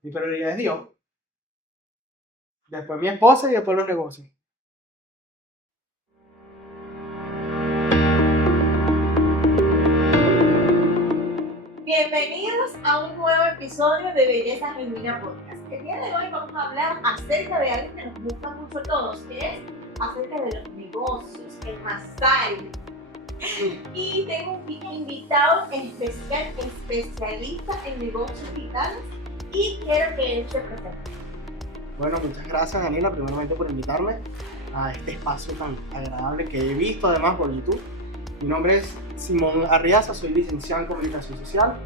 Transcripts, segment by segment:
Mi prioridad es Dios, después mi esposa y después los negocios. Bienvenidos a un nuevo episodio de Belleza Genuina Podcast. El día de hoy vamos a hablar acerca de algo que nos gusta mucho a todos, que es acerca de los negocios, el masaje. Y tengo un invitado especial, especialista en negocios digitales, y quiero que él se presente. Bueno, muchas gracias, Daniela, primeramente por invitarme a este espacio tan agradable que he visto además por YouTube. Mi nombre es Simón Arriaza, soy licenciado en Comunicación Social,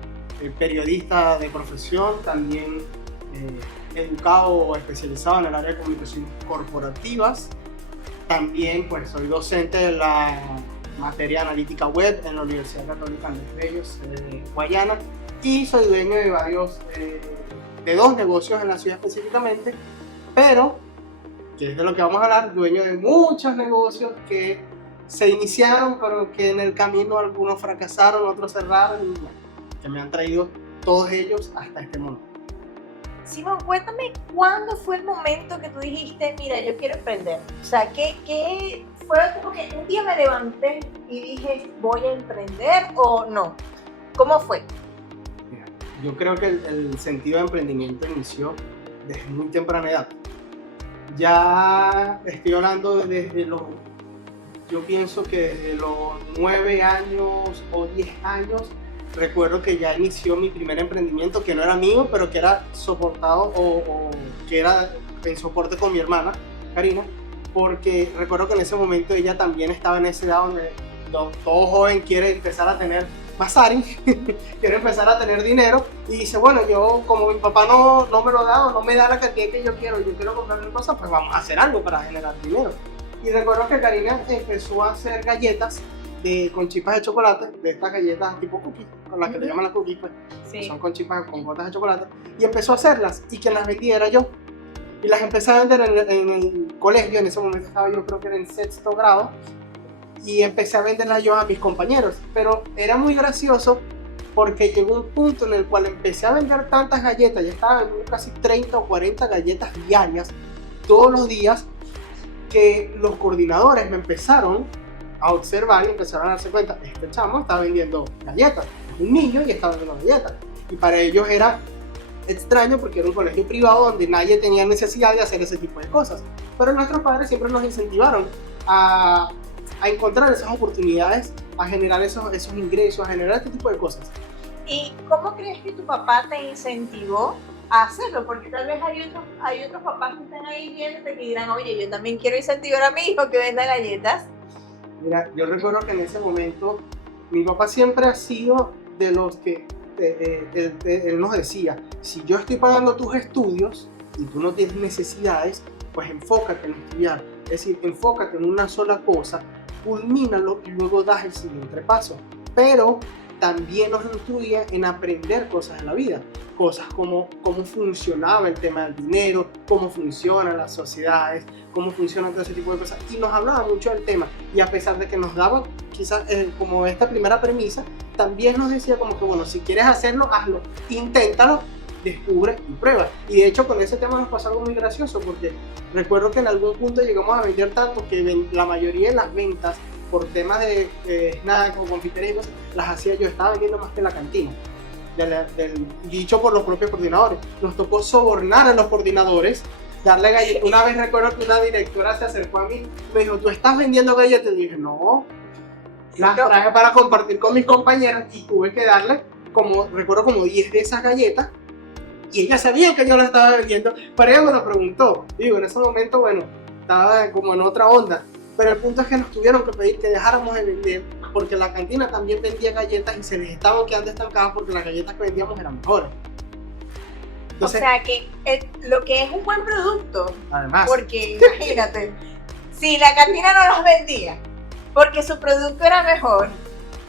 periodista de profesión, también educado o especializado en el área de comunicaciones corporativas. También pues, soy docente de la materia analítica web en la Universidad Católica Andrés Bello de Guayana, y soy dueño de dos negocios en la ciudad específicamente, pero, que es de lo que vamos a hablar, dueño de muchos negocios que se iniciaron, pero que en el camino algunos fracasaron, otros cerraron, y bueno, que me han traído todos ellos hasta este momento. Simón, cuéntame, ¿cuándo fue el momento que tú dijiste, mira, yo quiero emprender? O sea, ¿qué fue como que un día me levanté y dije, voy a emprender o no? ¿Cómo fue? Mira, yo creo que el sentido de emprendimiento inició desde muy temprana edad. Ya estoy hablando yo pienso que desde los 9 años o 10 años, recuerdo que ya inició mi primer emprendimiento, que no era mío, pero que era soportado o que era en soporte con mi hermana, Karina, porque recuerdo que en ese momento ella también estaba en esa edad donde todo joven quiere empezar a tener masari, quiere empezar a tener dinero, y dice, bueno, yo como mi papá no me lo da o no me da la cantidad que yo quiero comprarme cosas, pues vamos a hacer algo para generar dinero. Y recuerdo que Karina empezó a hacer galletas con chispas de chocolate, de estas galletas tipo cookies, con las que le llaman las cookies, pues, Sí. son con chispas, con gotas de chocolate, y empezó a hacerlas, y quien las vendía era yo. Y las empecé a vender en el colegio, en ese momento estaba yo creo que era en sexto grado, y empecé a venderlas yo a mis compañeros. Pero era muy gracioso porque llegó un punto en el cual empecé a vender tantas galletas, ya estaba vendiendo casi 30 o 40 galletas diarias, todos los días, que los coordinadores me empezaron a observar y empezaron a darse cuenta, este chamo está vendiendo galletas, es un niño y está vendiendo galletas. Y para ellos era extraño porque era un colegio privado donde nadie tenía necesidad de hacer ese tipo de cosas. Pero nuestros padres siempre nos incentivaron a encontrar esas oportunidades, a generar esos ingresos, a generar este tipo de cosas. ¿Y cómo crees que tu papá te incentivó a hacerlo? Porque tal vez hay otros papás que están ahí viéndote que dirán, oye, yo también quiero incentivar a mi hijo que venda galletas. Mira, yo recuerdo que en ese momento mi papá siempre ha sido de los que él nos decía, si yo estoy pagando tus estudios y tú no tienes necesidades, pues enfócate en estudiar. Es decir, enfócate en una sola cosa, culmínalo y luego das el siguiente paso. Pero también nos instruye en aprender cosas en la vida, cosas como cómo funcionaba el tema del dinero, cómo funcionan las sociedades, cómo funcionan todo ese tipo de cosas, y nos hablaba mucho del tema. Y a pesar de que nos daba quizás como esta primera premisa, también nos decía como que bueno, si quieres hacerlo, hazlo, inténtalo, descubre y prueba. Y de hecho con ese tema nos pasó algo muy gracioso, porque recuerdo que en algún punto llegamos a vender tanto que la mayoría de las ventas por temas de snacks o confiterías y cosas, las hacía yo, estaba vendiendo más que la cantina. Dicho por los propios coordinadores. Nos tocó sobornar a los coordinadores, darle galletas. Una vez recuerdo que una directora se acercó a mí y me dijo, ¿tú estás vendiendo galletas? Y dije, no, las traje para compartir con mis compañeras, y tuve que darle, recuerdo, como 10 de esas galletas, y ella sabía que yo las estaba vendiendo, pero ella me lo preguntó. Y digo, en ese momento, bueno, estaba como en otra onda, pero el punto es que nos tuvieron que pedir que dejáramos de vender, porque la cantina también vendía galletas y se les estaban quedando estancadas porque las galletas que vendíamos eran mejores. Entonces, o sea que lo que es un buen producto, además, porque imagínate, si la cantina no los vendía porque su producto era mejor,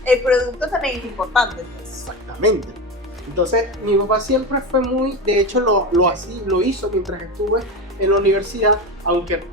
el producto también es importante. Exactamente. Entonces mi papá siempre fue muy, de hecho lo hizo mientras estuve en la universidad, aunque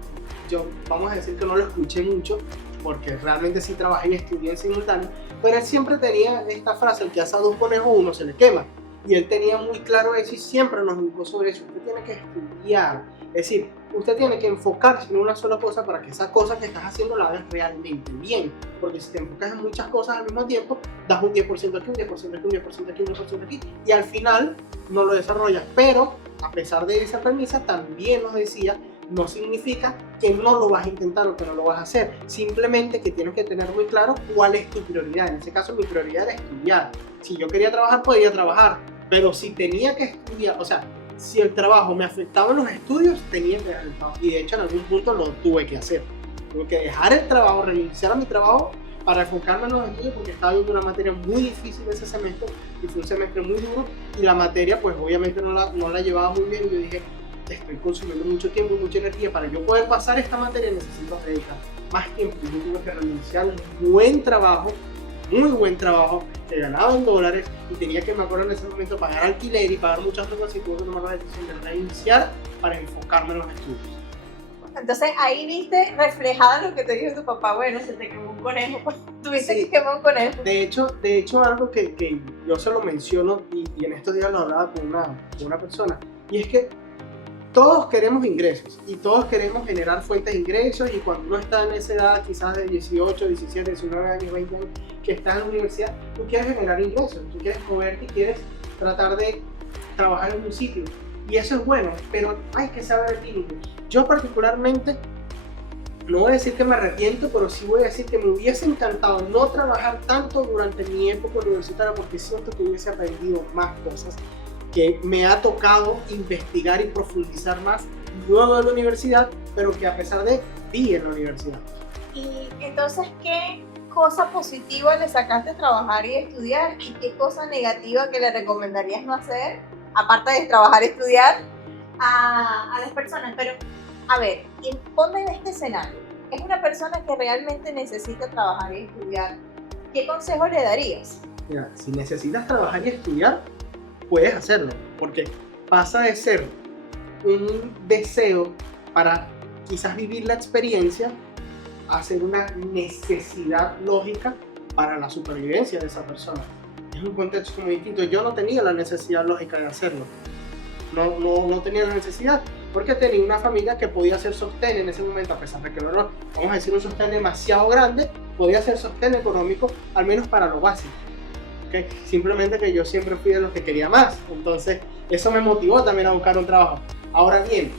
yo vamos a decir que no lo escuché mucho, porque realmente sí trabajé y estudié en simultáneo, pero él siempre tenía esta frase, el que hace a dos conejos uno se le quema. Y él tenía muy claro eso y siempre nos educó sobre eso. Usted tiene que estudiar. Es decir, usted tiene que enfocarse en una sola cosa para que esa cosa que estás haciendo la hagas realmente bien. Porque si te enfocas en muchas cosas al mismo tiempo, das un 10% aquí, un 10% aquí, un 10% aquí, un 10% aquí, y al final no lo desarrollas. Pero, a pesar de esa premisa, también nos decía, no significa que no lo vas a intentar o que no lo vas a hacer. Simplemente que tienes que tener muy claro cuál es tu prioridad. En ese caso, mi prioridad era estudiar. Si yo quería trabajar, podía trabajar. Pero si tenía que estudiar, o sea, si el trabajo me afectaba en los estudios, tenía que dejar el trabajo. Y de hecho, en algún punto lo tuve que hacer. Tuve que dejar el trabajo, renunciar a mi trabajo para enfocarme en los estudios porque estaba viendo una materia muy difícil ese semestre y fue un semestre muy duro y la materia pues obviamente no la llevaba muy bien y yo dije, estoy consumiendo mucho tiempo y mucha energía, para yo poder pasar esta materia necesito dedicar más tiempo y yo tuve que renunciar a un buen trabajo, muy buen trabajo, que ganaba en dólares y tenía que, me acuerdo en ese momento, pagar alquiler y pagar muchas otras cosas y tuve que tomar la decisión de renunciar para enfocarme en los estudios. Entonces ahí viste reflejado lo que te dijo tu papá, bueno, se te quemó un conejo, tuviste Sí. que quemar un conejo. De hecho algo que yo se lo menciono y en estos días lo hablaba con una persona, y es que todos queremos ingresos y todos queremos generar fuentes de ingresos y cuando uno está en esa edad quizás de 18, 17, 19 años, 20 años, que estás en la universidad, tú quieres generar ingresos, tú quieres moverte y quieres tratar de trabajar en un sitio. Y eso es bueno, pero hay que saber el límite. Yo particularmente, no voy a decir que me arrepiento, pero sí voy a decir que me hubiese encantado no trabajar tanto durante mi época universitaria porque siento que hubiese aprendido más cosas, que me ha tocado investigar y profundizar más luego de la universidad, pero que a pesar de vi en la universidad. Y entonces, ¿qué cosa positiva le sacaste a trabajar y estudiar y qué cosa negativa que le recomendarías no hacer, aparte de trabajar y estudiar, a las personas? Pero, a ver, ponme en este escenario. Es una persona que realmente necesita trabajar y estudiar. ¿Qué consejo le darías? Mira, si necesitas trabajar y estudiar, puedes hacerlo, porque pasa de ser un deseo para quizás vivir la experiencia a ser una necesidad lógica para la supervivencia de esa persona. Es un contexto muy distinto. Yo no tenía la necesidad lógica de hacerlo. No tenía la necesidad porque tenía una familia que podía hacer sostén en ese momento, a pesar de que no, vamos a decir, un sostén demasiado grande, podía ser sostén económico, al menos para lo básico. ¿Okay? Simplemente que yo siempre fui de los que quería más, entonces eso me motivó también a buscar un trabajo. Ahora bien,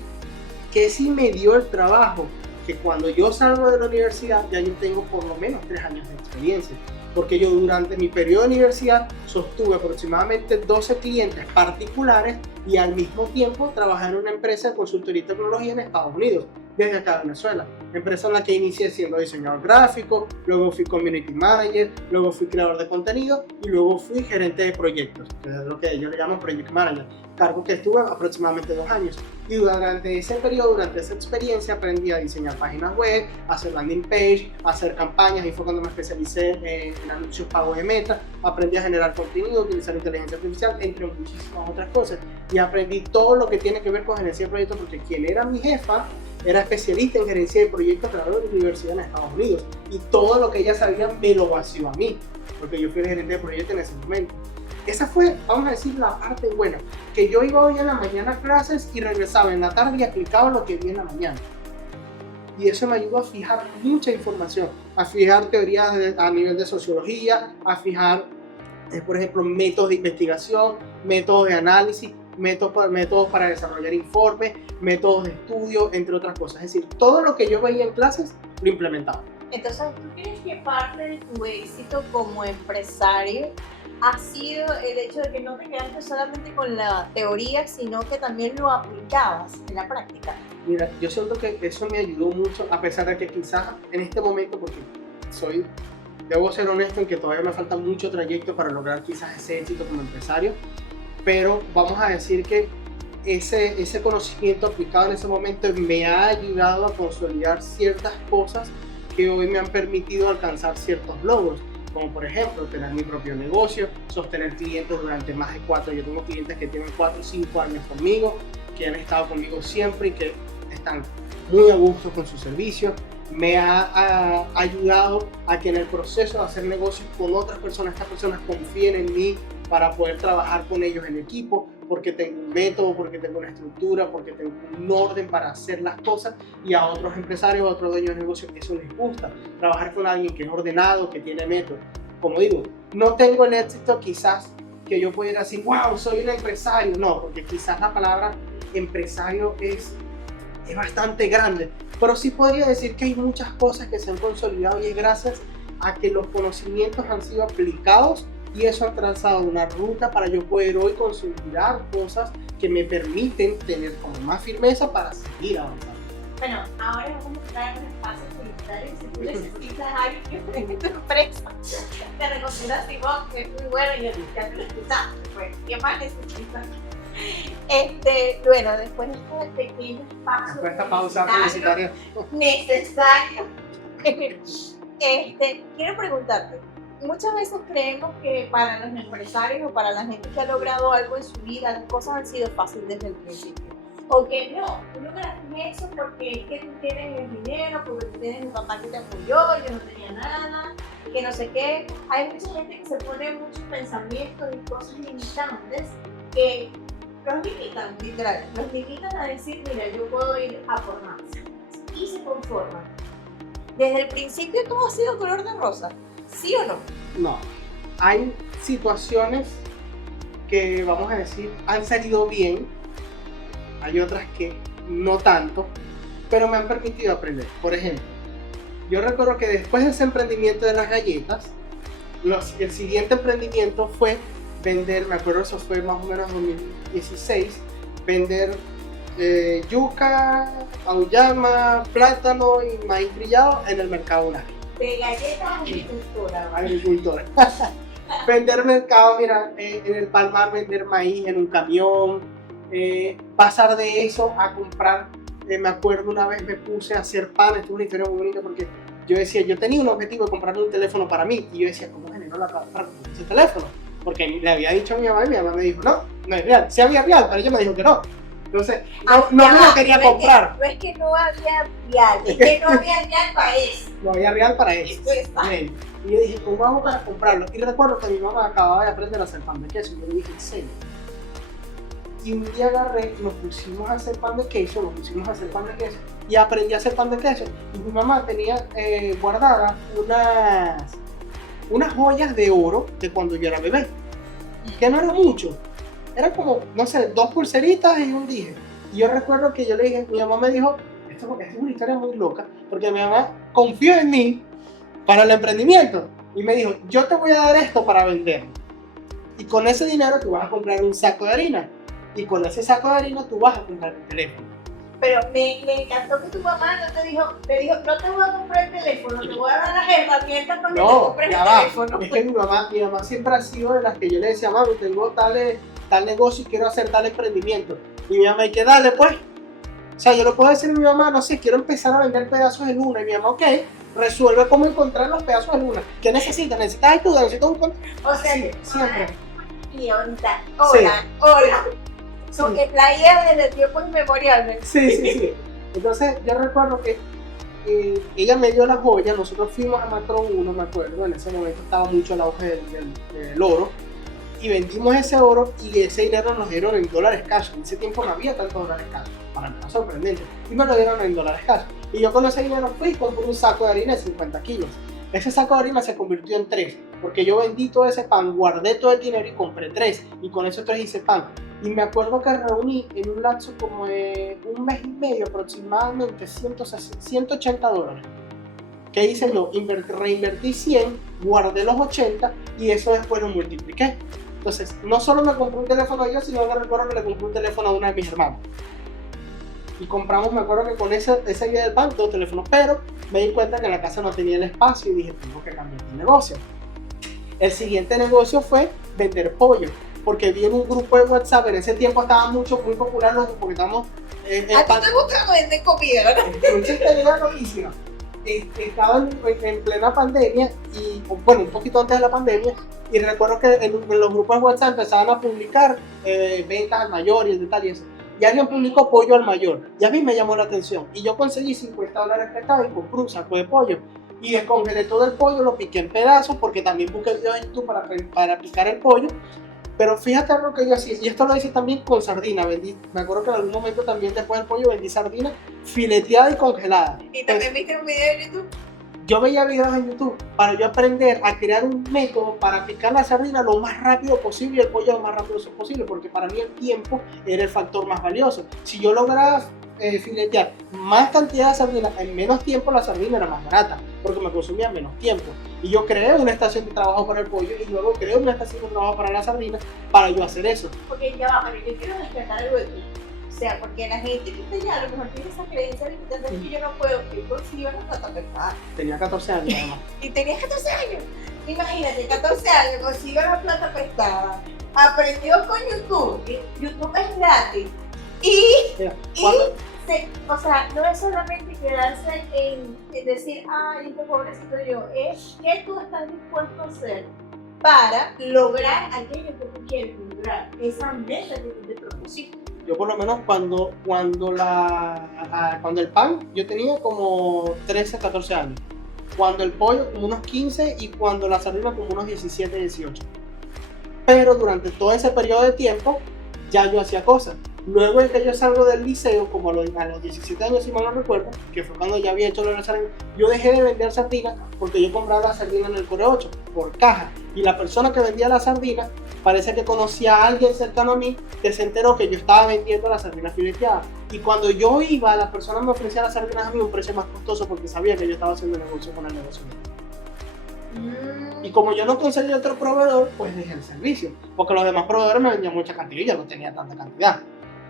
¿qué sí me dio el trabajo? Que cuando yo salgo de la universidad ya yo tengo por lo menos 3 años de experiencia, porque yo durante mi periodo de universidad sostuve aproximadamente 12 clientes particulares y al mismo tiempo trabajé en una empresa de consultoría y tecnología en Estados Unidos, desde acá de Venezuela. Empresa en la que inicié siendo diseñador gráfico, luego fui community manager, luego fui creador de contenido y luego fui gerente de proyectos, que es lo que ellos le llaman project manager, cargo que estuve aproximadamente 2 años. Y durante ese periodo, durante esa experiencia, aprendí a diseñar páginas web, a hacer landing page, a hacer campañas, y fue cuando me especialicé en anuncios pagos de Meta, aprendí a generar contenido, utilizar inteligencia artificial, entre muchísimas otras cosas. Y aprendí todo lo que tiene que ver con gerencia de proyectos, porque quien era mi jefa era especialista en gerencia de proyectos a través de la universidad en Estados Unidos. Y todo lo que ella sabía me lo vació a mí, porque yo fui el gerente de proyectos en ese momento. Esa fue, vamos a decir, la parte buena, que yo iba hoy en la mañana a clases y regresaba en la tarde y aplicaba lo que vi en la mañana. Y eso me ayudó a fijar mucha información, a fijar teorías a nivel de sociología, a fijar, por ejemplo, métodos de investigación, métodos de análisis, métodos para desarrollar informes, métodos de estudio, entre otras cosas. Es decir, todo lo que yo veía en clases lo implementaba. Entonces, ¿tú crees que parte de tu éxito como empresario ha sido el hecho de que no te quedaste solamente con la teoría, sino que también lo aplicabas en la práctica? Mira, yo siento que eso me ayudó mucho, a pesar de que quizás en este momento, porque debo ser honesto en que todavía me falta mucho trayecto para lograr quizás ese éxito como empresario, pero vamos a decir que ese conocimiento aplicado en ese momento me ha ayudado a consolidar ciertas cosas que hoy me han permitido alcanzar ciertos logros, como por ejemplo tener mi propio negocio, sostener clientes durante más de 4, yo tengo clientes que tienen 4 o 5 años conmigo, que han estado conmigo siempre y que están muy a gusto con su servicio. Me ha ayudado a que en el proceso de hacer negocios con otras personas, estas personas confíen en mí para poder trabajar con ellos en equipo, porque tengo un método, porque tengo una estructura, porque tengo un orden para hacer las cosas, y a otros empresarios, a otros dueños de negocio eso les gusta, trabajar con alguien que es ordenado, que tiene método. Como digo, no tengo el éxito quizás que yo pudiera decir, wow, soy un empresario, no, porque quizás la palabra empresario es bastante grande, pero sí podría decir que hay muchas cosas que se han consolidado y es gracias a que los conocimientos han sido aplicados y eso ha trazado una ruta para yo poder hoy consolidar cosas que me permiten tener como más firmeza para seguir avanzando. Bueno, ahora vamos a entrar en un espacio publicitario. Si tú necesitas a alguien que esté en tu empresa, te recomiendo a Simón, que es muy bueno y ya te lo escuchaste. Pues, ¿qué más necesitas? Bueno, después de este pequeño espacio Después de esta pausa publicitaria necesario, quiero preguntarte, muchas veces creemos que para los empresarios o para la gente que ha logrado algo en su vida, las cosas han sido fáciles desde el principio. O que no, tú lograste eso porque es que tú tienes el dinero, porque tú tienes un papá que te apoyó, yo no tenía nada, que no sé qué. Hay mucha gente que se pone muchos pensamientos y cosas limitantes que los limitan, literal, los limitan a decir, mira, yo puedo ir a por más. Y se conforman. Desde el principio todo ha sido color de rosa, ¿sí o no? no, hay situaciones que vamos a decir han salido bien, hay otras que no tanto, pero me han permitido aprender. Por ejemplo, yo recuerdo que después de ese emprendimiento de las galletas, el siguiente emprendimiento fue vender, me acuerdo eso fue más o menos 2016, vender yuca, auyama, plátano y maíz brillado en el mercado Unari. De galletas Agricultora. Vender mercado, mira, en el Palmar vender maíz en un camión, pasar de eso a comprar, me acuerdo una vez me puse a hacer pan, esto es una historia muy bonita porque yo decía, yo tenía un objetivo de comprarme un teléfono para mí y yo decía, ¿cómo genero la plata para comprar ese teléfono? Porque le había dicho a mi mamá y mi mamá me dijo, no, no es real, sí había real, pero ella me dijo que no. Entonces, no me lo quería comprar. No es que no había real, es que no había real para eso. No había real para eso. Y yo dije, ¿cómo hago para comprarlo? Y recuerdo que mi mamá acababa de aprender a hacer pan de queso. Y yo le dije, ¿en serio? Y un día agarré, nos pusimos a hacer pan de queso, y aprendí a hacer pan de queso. Y mi mamá tenía guardadas unas joyas de oro de cuando yo era bebé. Que no era mucho. Eran como, no sé, 2 pulseritas y un dije. Y yo recuerdo que yo le dije, mi mamá me dijo, esto es una historia muy loca, porque mi mamá confió en mí para el emprendimiento. Y me dijo, yo te voy a dar esto para venderlo. Y con ese dinero tú vas a comprar un saco de harina. Y con ese saco de harina tú vas a comprar el teléfono. Pero me encantó que tu mamá no te dijo, no te voy a comprar el teléfono, te voy a dar las herramientas para que te compres el teléfono. Es que mi mamá siempre ha sido de las que yo le decía, mami, tengo tal negocio y quiero hacer tal emprendimiento. Y mi mamá, hay que darle pues. O sea, yo le puedo decir a mi mamá, no sé, quiero empezar a vender pedazos de luna. Y mi mamá, ok, resuelve cómo encontrar los pedazos de luna. ¿Qué necesitas? ¿Necesitas ayuda? ¿Necesitas un contacto? O sea, sí, siempre. Y ahorita, hola. Sí. La idea desde el tiempo inmemorial. Sí. Entonces, yo recuerdo que ella me dio las joyas, nosotros fuimos a Macro 1, me acuerdo, en ese momento estaba mucho el auge del oro. Y vendimos ese oro y ese dinero nos dieron en dólares cash. En ese tiempo no había tantos dólares cash, para mí era sorprendente. Y me lo dieron en dólares cash. Y yo con ese dinero fui y compré un saco de harina de 50 kilos. Ese saco de harina se convirtió en 3, porque yo vendí todo ese pan, guardé todo el dinero y compré 3. Y con esos 3 hice pan. Y me acuerdo que reuní en un lapso como de un mes y medio aproximadamente $180. ¿Qué hice yo? Reinvertí 100, guardé los 80 y eso después lo multipliqué. Entonces, no solo me compré un teléfono yo, sino que recuerdo que le compré un teléfono a una de mis hermanas. Y compramos, me acuerdo que con esa idea del pan, 2 teléfonos, pero me di cuenta que la casa no tenía el espacio y dije, tengo que cambiar de negocio. El siguiente negocio fue vender pollo, porque vi en un grupo de WhatsApp, en ese tiempo estaba muy popular los grupos, porque estamos... ¿A ti te gusta vender comida, verdad? Mucha idea loquísima. Estaba en plena pandemia y, bueno, un poquito antes de la pandemia, y recuerdo que en los grupos de WhatsApp empezaban a publicar ventas al mayor y el detalle y eso. Y alguien publicó pollo al mayor, y a mí me llamó la atención, y yo conseguí $50 prestados y compré un saco de pollo, y descongelé todo el pollo, lo piqué en pedazos, porque también busqué el video de YouTube para picar el pollo, Pero fíjate lo que yo hacía, y esto lo hice también con sardina. Me acuerdo que en algún momento también después del pollo vendí sardina fileteada y congelada. ¿Y también viste un video de YouTube? Yo veía videos en YouTube para yo aprender a crear un método para picar la sardina lo más rápido posible y el pollo lo más rápido posible, porque para mí el tiempo era el factor más valioso. Si yo lograba filetear más cantidad de sardina en menos tiempo, la sardina era más barata, porque me consumía menos tiempo. Y yo creé una estación de trabajo para el pollo y luego creé una estación de trabajo para la sardina para yo hacer eso. Porque ya va, pero yo quiero rescatar algo de ti. O sea, porque la gente que está allá a lo mejor tiene esa creencia limitante de que yo no puedo, que consigo una plata pesada. Tenía 14 años además. Y tenías 14 años. Imagínate, 14 años, consigo una plata prestada. Aprendió con YouTube. YouTube es gratis. Mira, cuando, O sea, no es solamente quedarse en decir, ay, este pobrecito yo. Es que tú estás dispuesto a hacer para lograr aquello que tú quieres lograr. Esa meta que tú te propusiste. yo por lo menos cuando el pan, yo tenía como 13, 14 años. Cuando el pollo, como unos 15, y cuando la sardina, como unos 17, 18. Pero durante todo ese periodo de tiempo, ya yo hacía cosas. Luego de que yo salgo del liceo, como a los 17 años, si mal no recuerdo, que fue cuando ya había hecho lo de la sardina, yo dejé de vender sardinas porque yo compraba la sardina en el Core 8 por caja. Y la persona que vendía la sardina parece que conocía a alguien cercano a mí que se enteró que yo estaba vendiendo la sardina fileteada. Y cuando yo iba, la persona me ofrecía las sardinas a mí a un precio más costoso porque sabía que yo estaba haciendo negocio con el negocio. Y como yo no conseguía otro proveedor, pues dejé el servicio. Porque los demás proveedores me vendían mucha cantidad y yo no tenía tanta cantidad.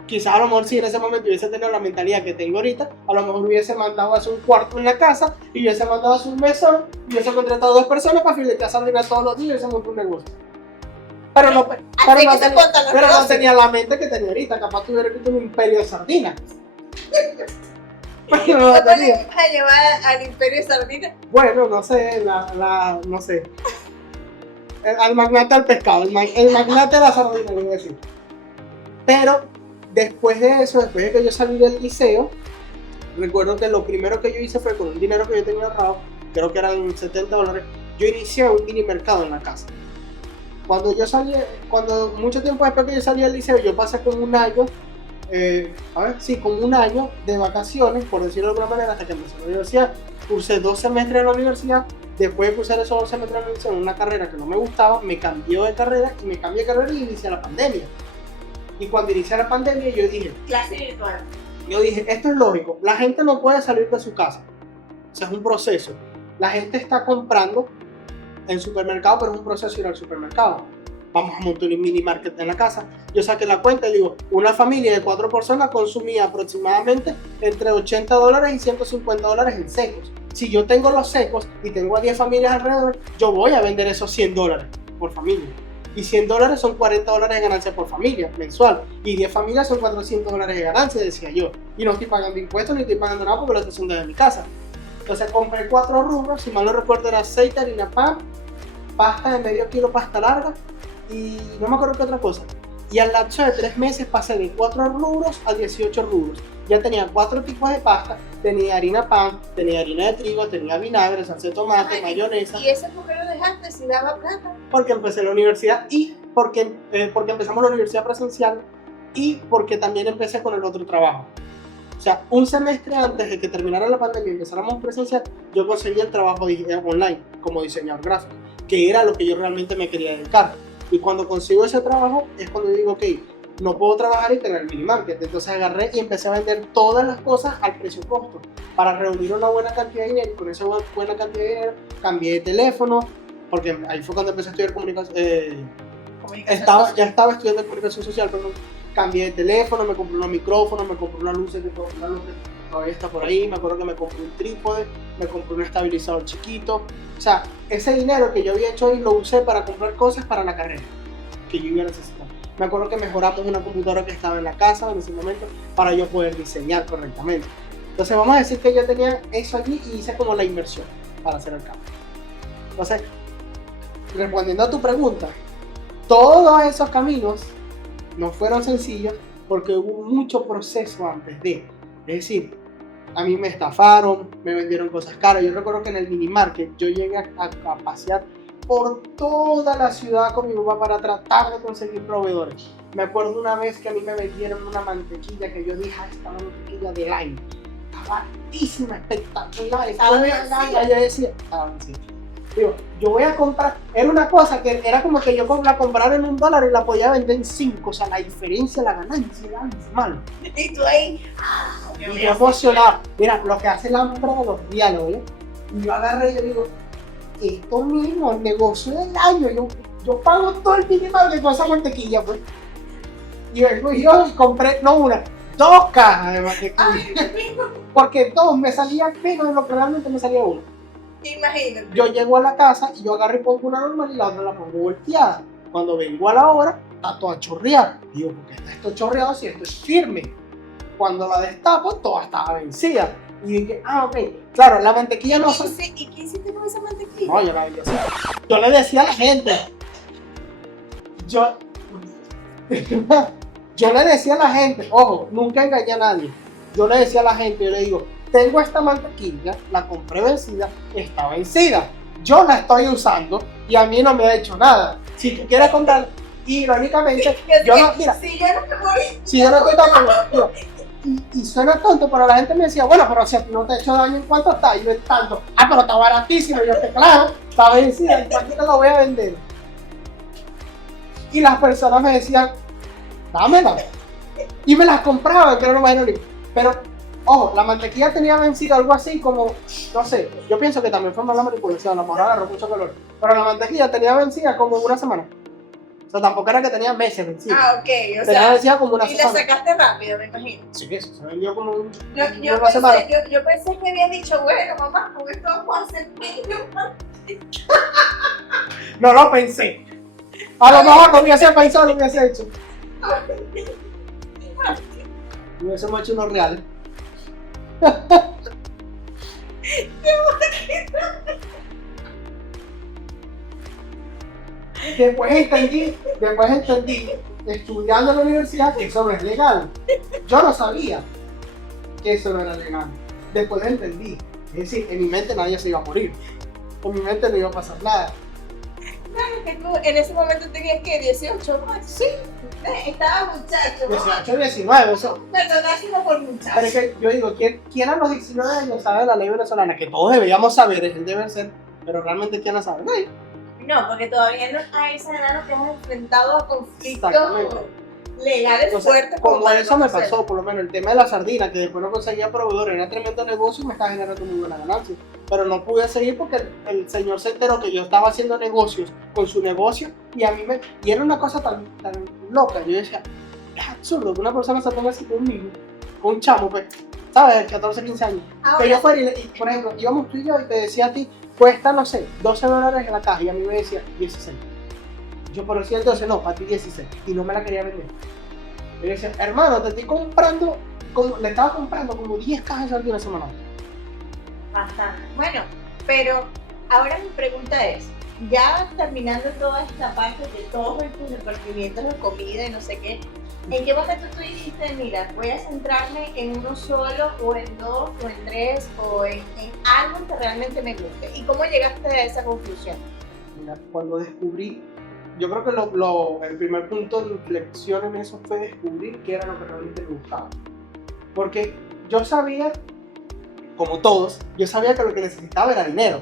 Quizás a lo mejor si en ese momento hubiese tenido la mentalidad que tengo ahorita, a lo mejor hubiese mandado a hacer un cuarto en la casa y hubiese mandado a hacer un mesón y hubiese contratado a 2 personas para filetear sardinas todos los días y hubiese montado un negocio. Pero no tenía la mente que tenía ahorita, capaz tuviera escrito un imperio de sardinas. Pero no la tenía. ¿Vas a llevar al imperio de sardinas? Bueno, no sé, no sé. Al magnate del pescado, el magnate de la sardina, le voy a decir. Pero después de eso, después de que yo salí del liceo, recuerdo que lo primero que yo hice fue con un dinero que yo tenía ahorrado, creo que eran $70, yo inicié un mini mercado en la casa. Mucho tiempo después que yo salí del liceo, yo pasé como un año, como un año de vacaciones, por decirlo de alguna manera, hasta que empecé la universidad. Cursé 2 semestres en la universidad. Después de cursar esos 2 semestres en la universidad, en una carrera que no me gustaba, me cambié de carrera y inicié la pandemia. Y cuando inicié la pandemia, yo dije, clase virtual. Esto es lógico, la gente no puede salir de su casa. O sea, es un proceso. La gente está comprando en supermercado, pero es un proceso ir al supermercado. Vamos a montar un mini market en la casa. Yo saqué la cuenta y digo, una familia de 4 personas consumía aproximadamente entre $80 y $150 en secos. Si yo tengo los secos y tengo a 10 familias alrededor, yo voy a vender esos $100 por familia. Y $100 son $40 de ganancia por familia mensual. Y 10 familias son $400 de ganancia, decía yo. Y no estoy pagando impuestos ni estoy pagando nada porque lo estoy haciendo desde mi casa. Entonces compré 4 rubros, si mal no recuerdo era aceite, harina, pan, pasta de medio kilo, pasta larga y no me acuerdo qué otra cosa. Y al lapso de 3 meses pasé de 4 rubros a 18 rubros. Ya tenía 4 tipos de pasta, tenía harina pan, tenía harina de trigo, tenía vinagre, salsa de tomate, mayonesa. ¿Y eso por qué lo dejaste si daba plata? Porque empecé la universidad y porque empezamos la universidad presencial y porque también empecé con el otro trabajo. O sea, un semestre antes de que terminara la pandemia y empezáramos presencial, yo conseguí el trabajo online como diseñador gráfico, que era lo que yo realmente me quería dedicar. Y cuando consigo ese trabajo es cuando digo, ok, no puedo trabajar y tener el mini market. Entonces agarré y empecé a vender todas las cosas al precio costo para reunir una buena cantidad de dinero. Y con esa buena cantidad de dinero cambié de teléfono, porque ahí fue cuando empecé a estudiar comunicación. Ya estaba estudiando comunicación social, pero cambié de teléfono, me compré unos micrófonos, me compré una luz que todavía está por ahí, me acuerdo que me compré un trípode, me compré un estabilizador chiquito. O sea, ese dinero que yo había hecho ahí lo usé para comprar cosas para la carrera que yo iba a necesitar. Me acuerdo que mejoramos una computadora que estaba en la casa en ese momento para yo poder diseñar correctamente. Entonces vamos a decir que yo tenía eso allí y hice como la inversión para hacer el cambio. Entonces, respondiendo a tu pregunta, todos esos caminos no fueron sencillos porque hubo mucho proceso antes de. Es decir, a mí me estafaron, me vendieron cosas caras. Yo recuerdo que en el mini market yo llegué a pasear por toda la ciudad con mi papá para tratar de conseguir proveedores. Me acuerdo una vez que a mí me vendieron una mantequilla que yo dije, esta mantequilla del año. Baratísima, espectacular. Yo decía, sí. Digo, yo voy a comprar, era una cosa que era como que yo la comprara en $1 y la podía vender en 5, o sea, la diferencia, la ganancia era abismal. Y tú ahí, Y yo emocionado. Mira, lo que hace la hambre de los diálogos, ¿eh? Y yo agarré y yo digo, esto mismo, el negocio del año, yo pago todo el minimal de esa mantequilla, pues. Y yo compré, no una, 2 cajas de mantequilla. Porque 2 me salían menos de lo que realmente me salía una. imagínate. Yo llego a la casa y yo agarro y pongo una normal y la otra la pongo volteada. Cuando vengo a la hora, está toda chorreada. Digo, ¿por qué está esto chorreado si esto es firme? Cuando la destapo, toda estaba vencida. Y dije, ok, claro, la mantequilla no se... ¿Y qué hiciste con esa mantequilla? No, yo la vendí así. Yo le decía a la gente, yo le decía a la gente, ojo, nunca engañé a nadie. Yo le decía a la gente, yo le digo, tengo esta mantequilla, la compré vencida, está vencida. Yo la estoy usando y a mí no me ha hecho nada. Si tú quieres comprar, irónicamente, yo no, mira, Si yo no me morí. si yo no estoy tan mira, y suena tonto, pero la gente me decía, bueno, pero si a ti no te ha hecho daño, ¿en cuánto está? Y yo, en tanto. Ah, pero está baratísimo. Y yo, claro, está vencida, ¿en cuánto te la voy a vender? Y las personas me decían, dámela. Y me las compraban, pero no bueno, pero, ojo, la mantequilla tenía vencido algo así como, no sé, yo pienso que también fue mala manipulación, a lo mejor agarró mucho color, pero la mantequilla tenía vencida como una semana. O sea, tampoco era que tenía meses vencida. Ah, ok, o Tenía sea, vencida como una y la semana. sacaste rápido, me imagino. Sí, eso se vendió como Yo una semana. pensé que habías dicho, bueno, mamá, con esto vamos a hacer niños. No lo pensé. A lo mejor lo hubiese pensado, lo hubiese hecho. Hubiésemos hecho unos reales. Después entendí, estudiando en la universidad, que eso no es legal. Yo no sabía que eso no era legal. Después entendí. Es decir, en mi mente nadie se iba a morir. En mi mente no iba a pasar nada. Claro que tú en ese momento tenías que 18 años. Sí. Estaba muchacho. 18, 19, eso. Perdonáselo por muchacho. Pero es que yo digo, ¿quién a los 19 años sabe la ley venezolana? Que todos deberíamos saber, es el deber ser, pero realmente ¿quién la sabe? Nadie. No, porque todavía no a esa edad no te has enfrentado a conflictos Exactamente. legales O sea, fuertes. como para eso me conocer. pasó, por lo menos el tema de la sardina, que después no conseguía proveedores, era tremendo negocio y me estaba generando muy buena ganancia. Pero no pude seguir porque el señor se enteró que yo estaba haciendo negocios con su negocio y a mí y era una cosa tan loca. Yo decía, es absurdo que una persona se ponga así conmigo, con un chamo, pues, ¿sabes? 14, 15 años. Ahora, Que yo fuera y, por ejemplo, íbamos tú y yo y te decía a ti, cuesta, no sé, $12 en la caja y a mí me decía 16. Yo por decir entonces, no, para ti 16. Y no me la quería vender. Y yo decía, hermano, te estoy comprando, le estaba comprando como 10 cajas de sardina semanal. bastante. Bueno, pero ahora mi pregunta es, ya terminando toda esta parte de todos estos repartimientos de comida y no sé qué, ¿en qué momento tú dijiste, mira, voy a centrarme en uno solo, o en 2, o en 3, o en algo que realmente me guste? ¿Y cómo llegaste a esa conclusión? Mira, cuando descubrí, yo creo que el primer punto de inflexión en eso fue descubrir qué era lo que realmente me gustaba. Porque yo sabía, como todos, yo sabía que lo que necesitaba era dinero.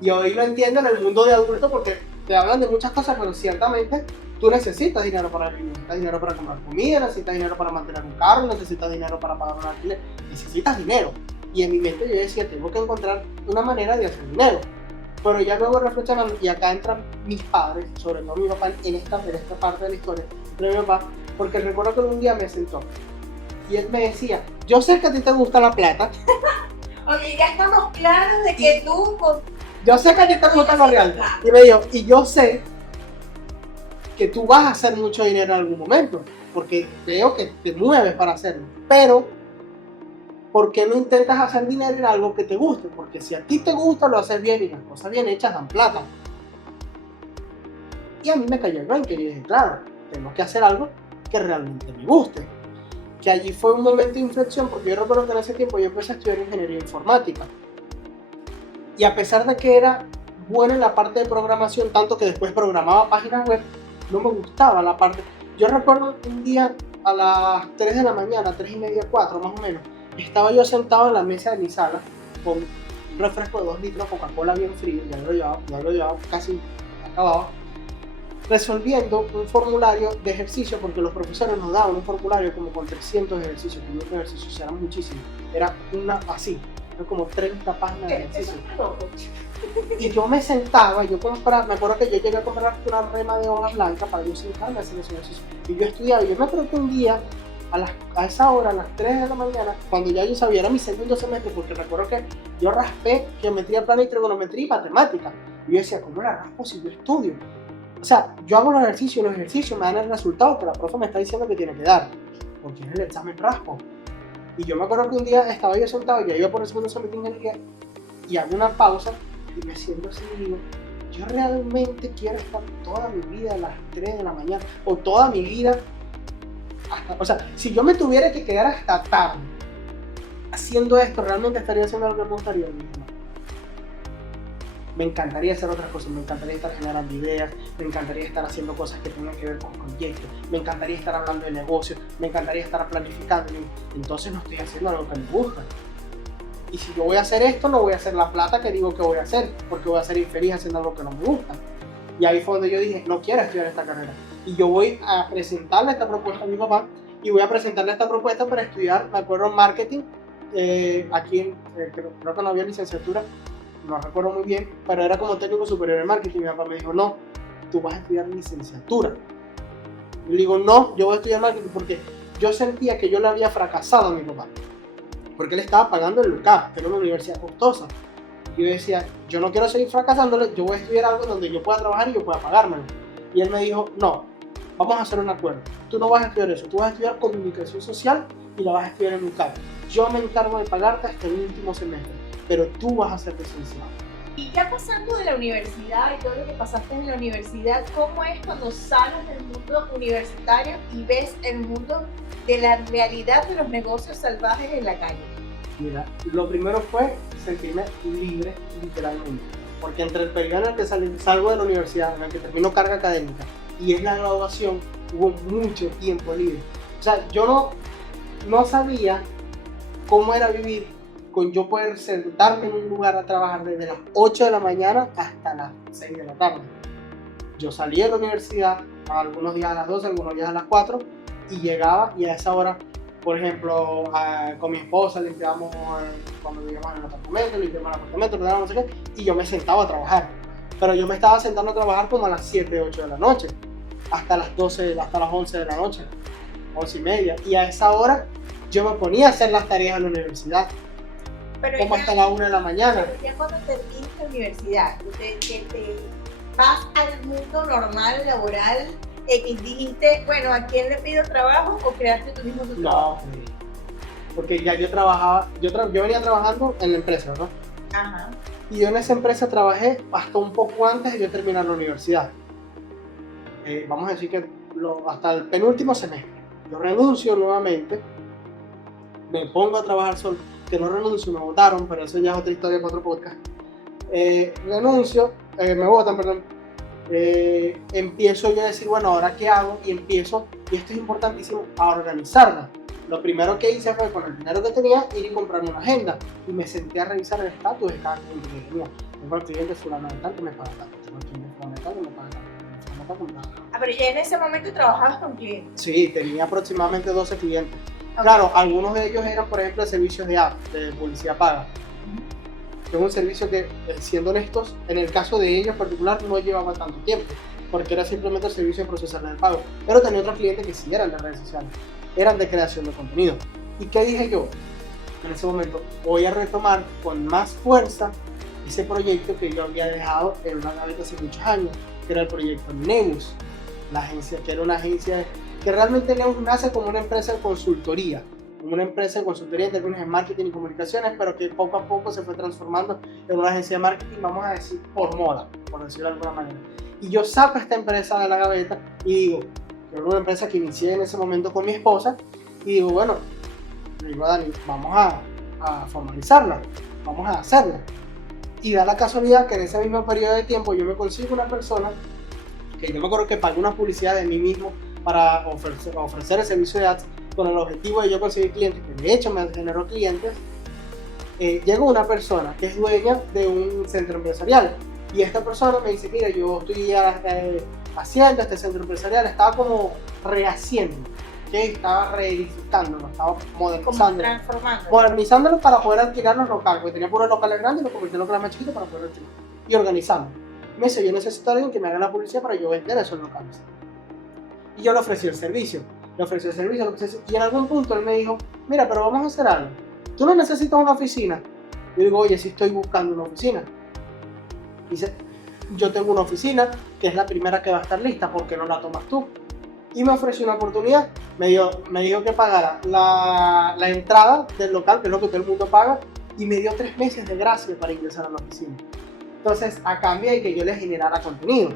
Y hoy lo entiendo en el mundo de adulto porque te hablan de muchas cosas, pero ciertamente tú necesitas dinero para vivir, necesitas dinero para comprar comida, necesitas dinero para mantener un carro, necesitas dinero para pagar un alquiler, necesitas dinero. Y en mi mente yo decía, tengo que encontrar una manera de hacer dinero. Pero ya luego reflexionando, y acá entran mis padres, sobre todo mi papá, en esta parte de la historia, de mi papá, porque recuerdo que un día me sentó y él me decía, yo sé que a ti te gusta la plata, Ok, ya estamos claros de que tú... yo sé que a ti te gusta lo real, y me dijo, y yo sé que tú vas a hacer mucho dinero en algún momento, porque veo que te mueves para hacerlo, pero ¿por qué no intentas hacer dinero en algo que te guste? Porque si a ti te gusta, lo haces bien y las cosas bien hechas dan plata. Y a mí me cayó el 20 y dije, claro, tengo que hacer algo que realmente me guste. Que allí fue un momento de inflexión, porque yo recuerdo que en ese tiempo yo empecé a estudiar ingeniería informática. Y a pesar de que era bueno en la parte de programación, tanto que después programaba páginas web, no me gustaba la parte. Yo recuerdo un día a las 3 de la mañana, 3 y media, 4 más o menos, estaba yo sentado en la mesa de mi sala con un refresco de 2 litros, Coca-Cola bien frío, ya lo llevaba casi acabado, resolviendo un formulario de ejercicio, porque los profesores nos daban un formulario como con 300 ejercicios, 500 ejercicios, eran muchísimos, era una así, eran como 30 páginas de ejercicios. Y yo me sentaba, yo compraba, me acuerdo que yo llegué a comprar una rema de hoja blanca para yo sentarme a hacer esos ejercicios, y yo estudiaba, y yo me acuerdo que un día, a esa hora, a las 3 de la mañana, cuando ya yo sabía, era mi segundo semestre, porque recuerdo que yo raspé geometría plana y trigonometría y matemática, y yo decía, ¿cómo la raspo si yo estudio? O sea, yo hago los ejercicios me dan el resultado que la profe me está diciendo que tiene que dar, porque en el examen raspo. Y yo me acuerdo que un día estaba yo sentado, ya iba por el segundo semestre de ingeniería, y hago una pausa, y me siento así y digo, yo realmente quiero estar toda mi vida a las 3 de la mañana, o toda mi vida, o sea, si yo me tuviera que quedar hasta tarde haciendo esto, realmente estaría haciendo lo que me gustaría. Me encantaría hacer otras cosas, me encantaría estar generando ideas, me encantaría estar haciendo cosas que tengan que ver con proyectos, me encantaría estar hablando de negocios, me encantaría estar planificando, entonces no estoy haciendo algo que me gusta. Y si yo voy a hacer esto, no voy a hacer la plata que digo que voy a hacer, porque voy a ser infeliz haciendo algo que no me gusta. Y ahí fue donde yo dije, no quiero estudiar esta carrera. Y yo voy a presentarle esta propuesta a mi papá, y voy a presentarle esta propuesta para estudiar, me acuerdo, marketing, aquí creo que no había licenciatura, no recuerdo muy bien, pero era como técnico superior en marketing. Mi papá me dijo, no, tú vas a estudiar licenciatura. Y le digo, no, yo voy a estudiar marketing, porque yo sentía que yo le había fracasado a mi papá, porque él estaba pagando el UCAP, que era una universidad costosa. Y yo decía, yo no quiero seguir fracasándole, yo voy a estudiar algo donde yo pueda trabajar y yo pueda pagármelo. Y él me dijo, no, vamos a hacer un acuerdo, tú no vas a estudiar eso, tú vas a estudiar comunicación social y la vas a estudiar en UCAP. Yo me encargo de pagarte hasta el último semestre, pero tú vas a ser licenciado. Y ya pasando de la universidad y todo lo que pasaste en la universidad, ¿cómo es cuando sales del mundo universitario y ves el mundo de la realidad de los negocios salvajes en la calle? Mira, lo primero fue sentirme libre, literalmente, porque entre el periodo en el que salgo de la universidad, en el que termino carga académica y es la graduación, hubo mucho tiempo libre. O sea, yo no sabía cómo era vivir con yo poder sentarme en un lugar a trabajar desde las 8 de la mañana hasta las 6 de la tarde. Yo salía de la universidad, algunos días a las 12, algunos días a las 4, y llegaba, y a esa hora, por ejemplo, con mi esposa limpiábamos, cuando vivíamos en el apartamento, limpiábamos el apartamento, no sé qué, y yo me sentaba a trabajar. Pero yo me estaba sentando a trabajar como a las 7, 8 de la noche, hasta las 12, hasta las 11 de la noche, 11 y media, y a esa hora yo me ponía a hacer las tareas en la universidad. Pero como hasta la 1 de la mañana. Pero ya cuando terminas la universidad, te vas al mundo normal, laboral, y dijiste, bueno, ¿a quién le pido trabajo o creaste tú mismo tu trabajo? No, porque ya yo trabajaba, yo venía trabajando en la empresa, ¿no? Ajá. Y yo en esa empresa trabajé hasta un poco antes de yo terminar la universidad. Vamos a decir que hasta el penúltimo semestre. Yo renuncio nuevamente, me pongo a trabajar solo. Que no renuncio, me votaron, pero eso ya es otra historia para otro podcast. Renuncio, me votan, perdón. Empiezo yo a decir, bueno, ¿ahora qué hago? Y empiezo, y esto es importantísimo, a organizarla. Lo primero que hice fue, con el dinero que tenía, ir y comprarme una agenda. Y me senté a revisar el estatus de cada cliente que tenía. Tengo al cliente fulano de tal que me paga tanto, tengo al cliente fulano de tal que me paga tanto. Ah, pero ya en ese momento trabajabas con clientes. Sí, tenía aproximadamente 12 clientes. Okay. Claro, algunos de ellos eran, por ejemplo, servicios de app, de publicidad paga. Es un servicio que, siendo honestos, en el caso de ellos en particular no llevaba tanto tiempo, porque era simplemente el servicio de procesar el pago. Pero tenía otros clientes que sí eran de redes sociales, eran de creación de contenido. ¿Y qué dije yo? En ese momento voy a retomar con más fuerza ese proyecto que yo había dejado en una gaveta hace muchos años, que era el proyecto Neus, la agencia, que era una agencia que realmente Neus nace como una empresa de consultoría, en términos de marketing y comunicaciones, pero que poco a poco se fue transformando en una agencia de marketing, vamos a decir, por moda, por decirlo de alguna manera. Y yo saco esta empresa de la gaveta y digo, que era una empresa que inicié en ese momento con mi esposa, y digo, bueno, le digo a Dani, vamos a formalizarla, vamos a hacerla. Y da la casualidad que en ese mismo periodo de tiempo yo me consigo una persona que yo me acuerdo que pagó una publicidad de mí mismo para ofrecer el servicio de ads con el objetivo de yo conseguir clientes, que de hecho me generó clientes. Llegó una persona que es dueña de un centro empresarial y esta persona me dice, mira, yo estoy haciendo este centro empresarial, estaba como rehaciendo, ¿okay? Estaba reedificándolo, estaba modernizándolo para poder alquilar los locales, porque tenía puros locales grandes y los convertí en locales más chiquitos para poder alquilar y organizarlo. Me dice, yo necesito a alguien que me haga la publicidad para yo vender esos locales. Y yo le ofrecí el servicio, y en algún punto él me dijo, mira, pero vamos a hacer algo. ¿Tú no necesitas una oficina? Yo digo, oye, sí estoy buscando una oficina. Dice, yo tengo una oficina que es la primera que va a estar lista, ¿por qué no la tomas tú? Y me ofreció una oportunidad, me dijo que pagara la entrada del local, que es lo que todo el mundo paga, y me dio 3 meses de gracia para ingresar a la oficina. Entonces, a cambio de que yo le generara contenido.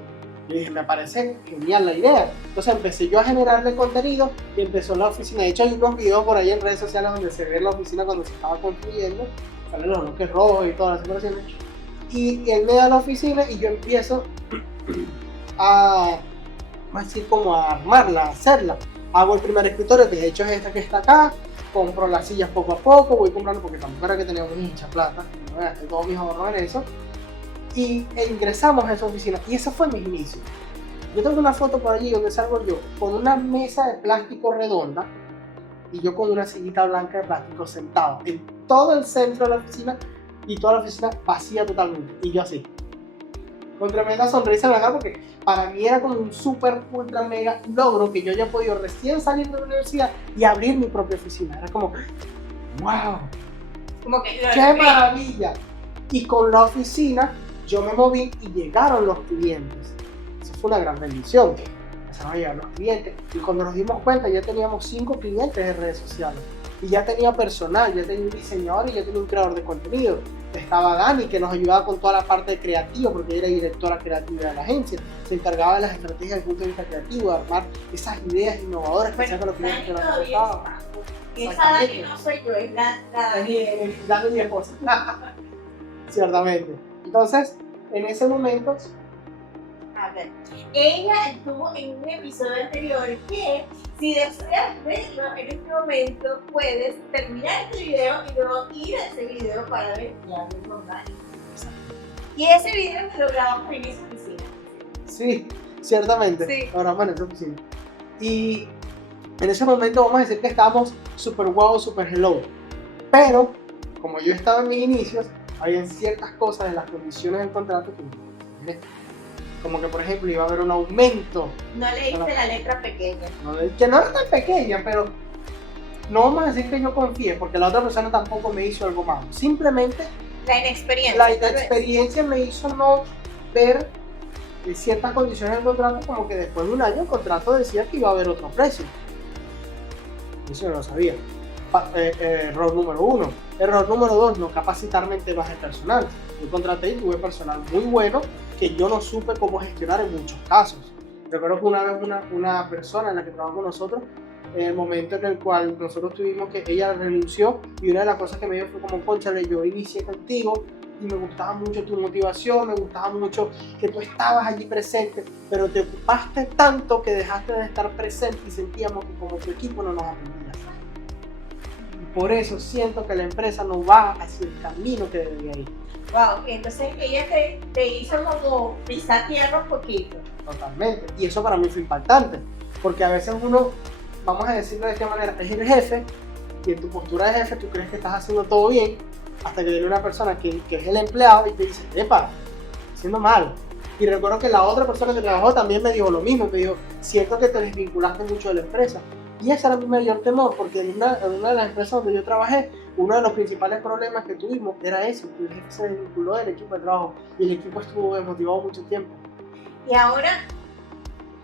Yo dije, me parece genial la idea. Entonces empecé yo a generarle contenido y empezó la oficina. De hecho, hay unos videos por ahí en redes sociales donde se ve la oficina cuando se estaba construyendo. Salen los bloques rojos y todas las separaciones. Y él me da la oficina y yo empiezo a armarla, a hacerla. Hago el primer escritorio, que de hecho es esta que está acá. Compro las sillas poco a poco, voy comprando porque tampoco era que teníamos mucha plata. No gasté todos mis ahorros en eso. Y ingresamos a esa oficina y ese fue mi inicio. Yo tengo una foto por allí donde salgo yo con una mesa de plástico redonda y yo con una sillita blanca de plástico sentado en todo el centro de la oficina y toda la oficina vacía totalmente y yo así con tremenda sonrisa en la cara porque para mí era como un super ultra mega logro que yo haya podido recién salir de la universidad y abrir mi propia oficina. Era como wow, como que qué maravilla. Y con la oficina yo me moví y llegaron los clientes. Eso fue una gran bendición. Empezaron a llegar los clientes y cuando nos dimos cuenta ya teníamos 5 clientes de redes sociales y ya tenía personal, ya tenía un diseñador y ya tenía un creador de contenido. Estaba Dani, que nos ayudaba con toda la parte creativa porque ella era directora creativa de la agencia, se encargaba de las estrategias desde el punto de vista creativo, de armar esas ideas innovadoras que hacían con los clientes que nos aportaban. Esa Dani no soy yo, es la Dani, mi esposa. Ciertamente. Entonces, en ese momento, a ver, ella estuvo en un episodio anterior que, si deseas verlo en este momento, puedes terminar este video y luego ir a ese video para ver ya con Dani. Y ese video lo grabamos en esa oficina. Sí, ciertamente. Sí. Lo grabamos en esa oficina. Y en ese momento vamos a decir que estábamos super wow, super hello. Pero, como yo estaba en mis inicios, había ciertas cosas en las condiciones del contrato que, como que por ejemplo iba a haber un aumento. No leíste la letra pequeña. Que no era tan pequeña, pero no vamos a decir que yo confié, porque la otra persona tampoco me hizo algo malo. Simplemente la inexperiencia. La inexperiencia me hizo no ver ciertas condiciones del contrato, como que después de un año el contrato decía que iba a haber otro precio. Eso yo no lo sabía. Error número 1. Error número 2, no capacitarmente más el personal. Yo contraté y tuve personal muy bueno que yo no supe cómo gestionar en muchos casos. Recuerdo que una vez una persona en la que trabajamos nosotros, en el momento en el cual nosotros tuvimos que ella renunció, y una de las cosas que me dio fue como, cónchale, yo inicié contigo y me gustaba mucho tu motivación, me gustaba mucho que tú estabas allí presente, pero te ocupaste tanto que dejaste de estar presente y sentíamos que como tu equipo no nos atendía. Por eso siento que la empresa no va hacia el camino que debería ir. Wow, entonces ella te hizo como pisar tierra un poquito. Totalmente. Y eso para mí fue impactante. Porque a veces uno, vamos a decirlo de qué manera, es el jefe y en tu postura de jefe tú crees que estás haciendo todo bien hasta que viene una persona que es el empleado y te dice, epa, haciendo mal. Y recuerdo que la otra persona que trabajó también me dijo lo mismo, me dijo, siento que te desvinculaste mucho de la empresa. Y ese era mi mayor temor, porque en una de las empresas donde yo trabajé, uno de los principales problemas que tuvimos era eso, que el jefe se desvinculó del equipo de trabajo y el equipo estuvo desmotivado mucho tiempo. Y ahora,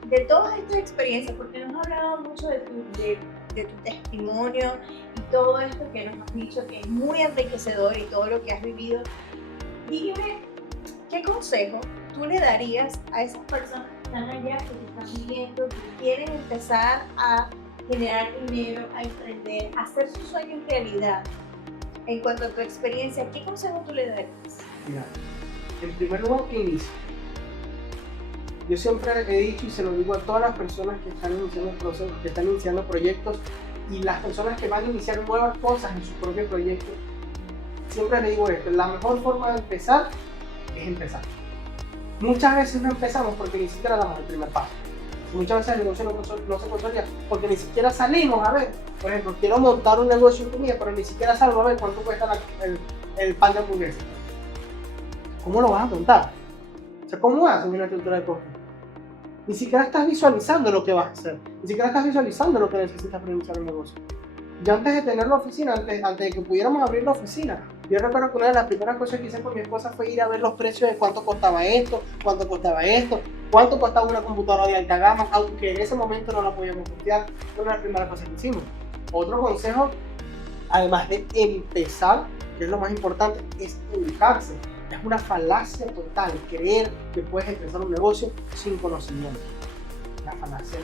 de todas estas experiencias, porque nos has hablado mucho de tu testimonio y todo esto que nos has dicho, que es muy enriquecedor y todo lo que has vivido, dime, ¿qué consejo tú le darías a esas personas que están allá, que te están viendo, que quieren empezar a generar dinero, a emprender, a hacer sus sueños realidad? En cuanto a tu experiencia, ¿qué consejo tú le darías? Mira, en primer lugar, que inicie. Yo siempre he dicho y se lo digo a todas las personas que están iniciando procesos, que están iniciando proyectos y las personas que van a iniciar nuevas cosas en su propio proyecto, siempre les digo esto, la mejor forma de empezar es empezar. Muchas veces no empezamos porque ni siquiera damos el primer paso. Muchas veces el negocio no se consolida porque ni siquiera salimos a ver. Por ejemplo, quiero montar un negocio de comida, pero ni siquiera salgo a ver cuánto cuesta el pan de hamburguesa. ¿Cómo lo vas a montar? O sea, ¿cómo haces una estructura de costos? Ni siquiera estás visualizando lo que vas a hacer. Ni siquiera estás visualizando lo que necesitas para iniciar el negocio. Ya antes de tener la oficina, antes de que pudiéramos abrir la oficina, yo recuerdo que una de las primeras cosas que hice con mi esposa fue ir a ver los precios de cuánto costaba esto, cuánto costaba una computadora de alta gama, aunque en ese momento no la podíamos costear. Fue una de las primeras cosas que hicimos. Otro consejo, además de empezar, que es lo más importante, es educarse. Es una falacia total creer que puedes empezar un negocio sin conocimiento. Una falacia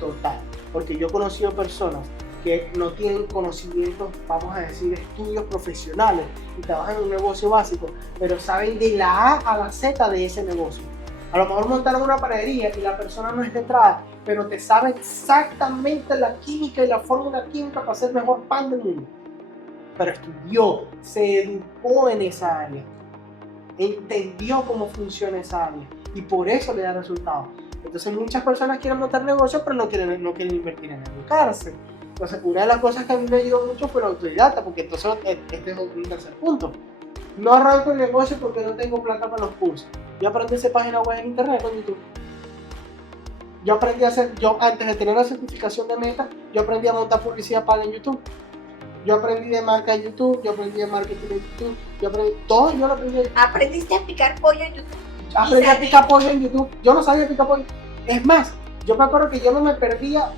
total. Porque yo he conocido personas que no tienen conocimientos, vamos a decir, estudios profesionales y trabajan en un negocio básico, pero saben de la A a la Z de ese negocio. A lo mejor montaron una panadería y la persona no es letrada, pero te sabe exactamente la química y la fórmula química para hacer el mejor pan del mundo. Pero estudió, se educó en esa área, entendió cómo funciona esa área y por eso le da resultados. Entonces muchas personas quieren montar negocios, pero no quieren invertir en educarse. Entonces, una de las cosas que a mí me ayudó mucho fue la autodidacta, porque entonces este es un tercer punto. No arranco el negocio porque no tengo plata para los cursos. Yo aprendí a hacer páginas web en internet con YouTube. Yo antes de tener la certificación de Meta, yo aprendí a montar publicidad paga en YouTube. Yo aprendí de marca en YouTube, yo aprendí de marketing en YouTube, yo lo aprendí. ¿Aprendiste a picar pollo en YouTube? Aprendí a picar pollo en YouTube. Yo no sabía picar pollo. Es más, yo me acuerdo que yo no me perdía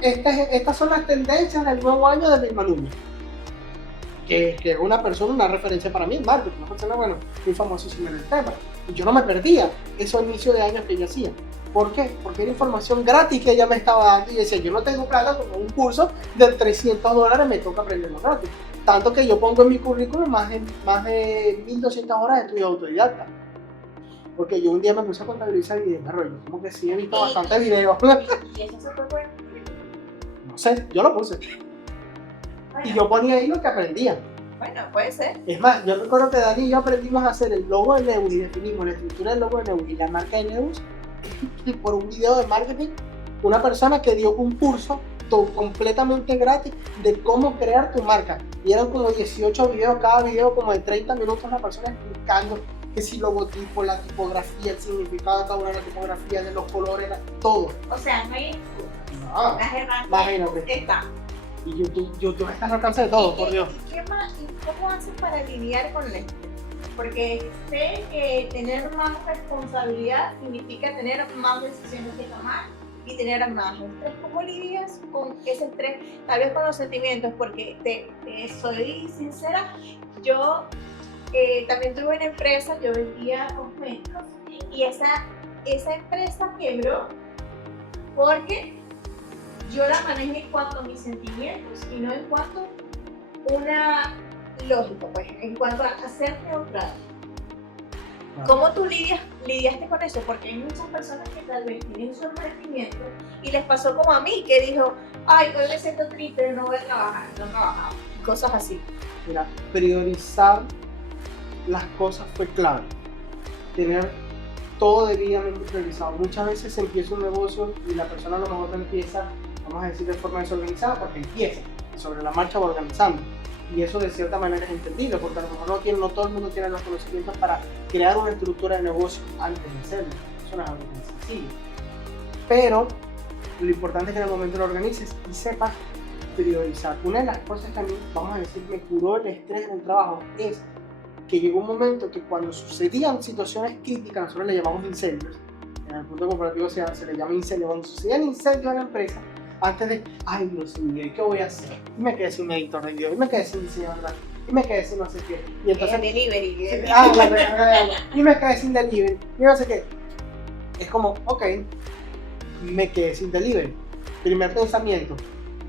estas son las tendencias del nuevo año de Vilma Núñez, que es una persona, una referencia para mí en marketing, una persona, bueno, muy famosísima en el tema. Y yo no me perdía esos inicios de años que ella hacía. ¿Por qué? Porque era información gratis que ella me estaba dando y decía, yo no tengo plata, como un curso de $300 me toca aprenderlo gratis. Tanto que yo pongo en mi currículum más de 1.200 horas de estudio autodidacta. Porque yo un día me puse a contabilizar y desarrollo, como que sí he visto bastantes videos. ¿Y eso se fue bueno? No sé, yo lo puse. Bueno, Y yo ponía ahí lo que aprendía. bueno, puede ser. Es más, yo recuerdo que Dani y yo aprendimos a hacer el logo de Neus y definimos la estructura del logo de Neus y la marca de Neus por un video de marketing. Una persona que dio un curso completamente gratis de cómo crear tu marca. Y eran como 18 videos, cada video como de 30 minutos, la persona explicando que si logotipo, la tipografía, el significado de cada una de las tipografías, de los colores, todo. O sea, no hay excusa. No, Las herramientas imagínate. están. Y YouTube está al alcance de todo, por Dios. ¿Y qué más? ¿Y cómo haces para lidiar con esto? Porque sé que tener más responsabilidad significa tener más decisiones que tomar y tener más estrés. ¿Cómo lidias con ese estrés? Tal vez con los sentimientos, porque te soy sincera, yo también tuve una empresa, yo vendía cosméticos y esa empresa quebró porque yo la manejé en cuanto a mis sentimientos y no en cuanto a una lógica, pues, en cuanto a ser neutral. ¿Cómo tú lidiaste con eso? Porque hay muchas personas que tal vez tienen su emprendimiento y les pasó como a mí, que dijo, ay, hoy me siento triste, no voy a trabajar, no trabajaba, cosas así. Mira, priorizar las cosas fue clave. Tener todo debidamente priorizado. Muchas veces se empieza un negocio y la persona a lo mejor no empieza, vamos a decir, de forma desorganizada, porque empieza y sobre la marcha va organizando. Y eso de cierta manera es entendible, porque a lo mejor no todo el mundo tiene los conocimientos para crear una estructura de negocio antes de hacerlo. Eso no es algo tan sencillo. Pero lo importante es que en el momento lo organices y sepas priorizar. Una de las cosas que a mí, vamos a decir, me curó el estrés en el trabajo es que llegó un momento que cuando sucedían situaciones críticas, nosotros le llamamos incendios, en el punto corporativo se le llama incendio, cuando sucedían incendios en la empresa, antes de, ay Dios mío, ¿qué voy a hacer? Y me quedé sin un editor de video, y me quedé sin diseñador, y me quedé sin no sé qué. Y entonces, delivery. Y me quedé sin delivery, y no sé qué. Es como, ok, me quedé sin delivery. Primer pensamiento,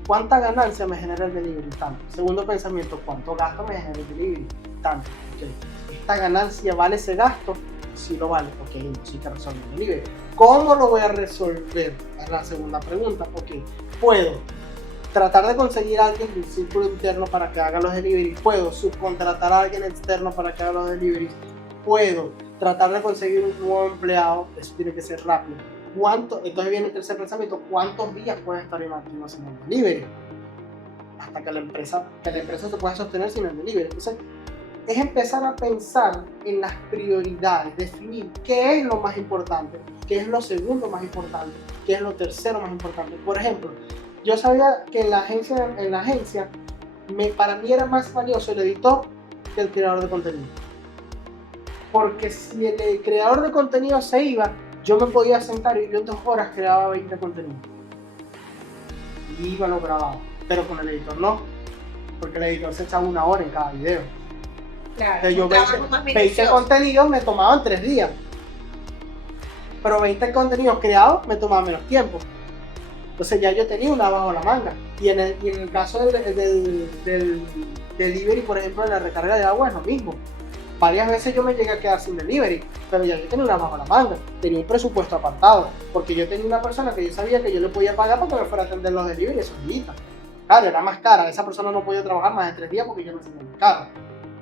¿cuánta ganancia me genera el delivery? Tanto. Segundo pensamiento, ¿cuánto gasto me genera el delivery? Tanto. Okay. ¿Esta ganancia vale ese gasto? Sí lo vale. Ok, entonces sí que resolver el delivery. ¿Cómo lo voy a resolver? Es la segunda pregunta. Ok, puedo tratar de conseguir a alguien del círculo interno para que haga los deliveries. Puedo subcontratar a alguien externo para que haga los deliveries. Puedo tratar de conseguir un nuevo empleado. Eso tiene que ser rápido. Entonces viene el tercer pensamiento, ¿cuántos días puede estar inactivo sin el delivery? Hasta que la empresa se pueda sostener sin el delivery. Entonces, es empezar a pensar en las prioridades, definir qué es lo más importante, qué es lo segundo más importante, qué es lo tercero más importante. Por ejemplo, yo sabía que en la agencia para mí era más valioso el editor que el creador de contenido. Porque si el creador de contenido se iba, yo me podía sentar y yo en 2 horas creaba 20 contenidos. Y iba, lo grababa. Pero con el editor no. Porque el editor se echaba 1 hora en cada video. Claro, Entonces yo 20 contenidos me tomaban 3 días. Pero 20 contenidos creados me tomaban menos tiempo. Entonces ya yo tenía una bajo la manga. Y en el caso del delivery, por ejemplo, de la recarga de agua es lo mismo. Varias veces yo me llegué a quedar sin delivery, pero ya yo tenía una bajo la manga, tenía un presupuesto apartado, porque yo tenía una persona que yo sabía que yo le podía pagar para que me fuera a atender los delivery esos días. Claro, era más cara, esa persona no podía trabajar más de 3 días porque yo no tenía muy caro,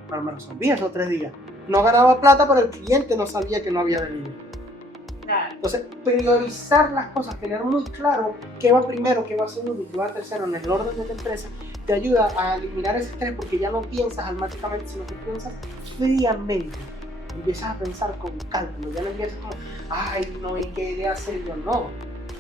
pero me resolvía esos 3 días. No ganaba plata, pero el cliente no sabía que no había delivery. Claro. Entonces, priorizar las cosas, tener muy claro qué va primero, qué va segundo y qué va tercero en el orden de tu empresa, te ayuda a eliminar ese estrés porque ya no piensas almáticamente, sino que piensas fríamente. Empiezas a pensar con cálculo, ya no empiezas como, ay, no, ¿y qué idea hacer yo? No,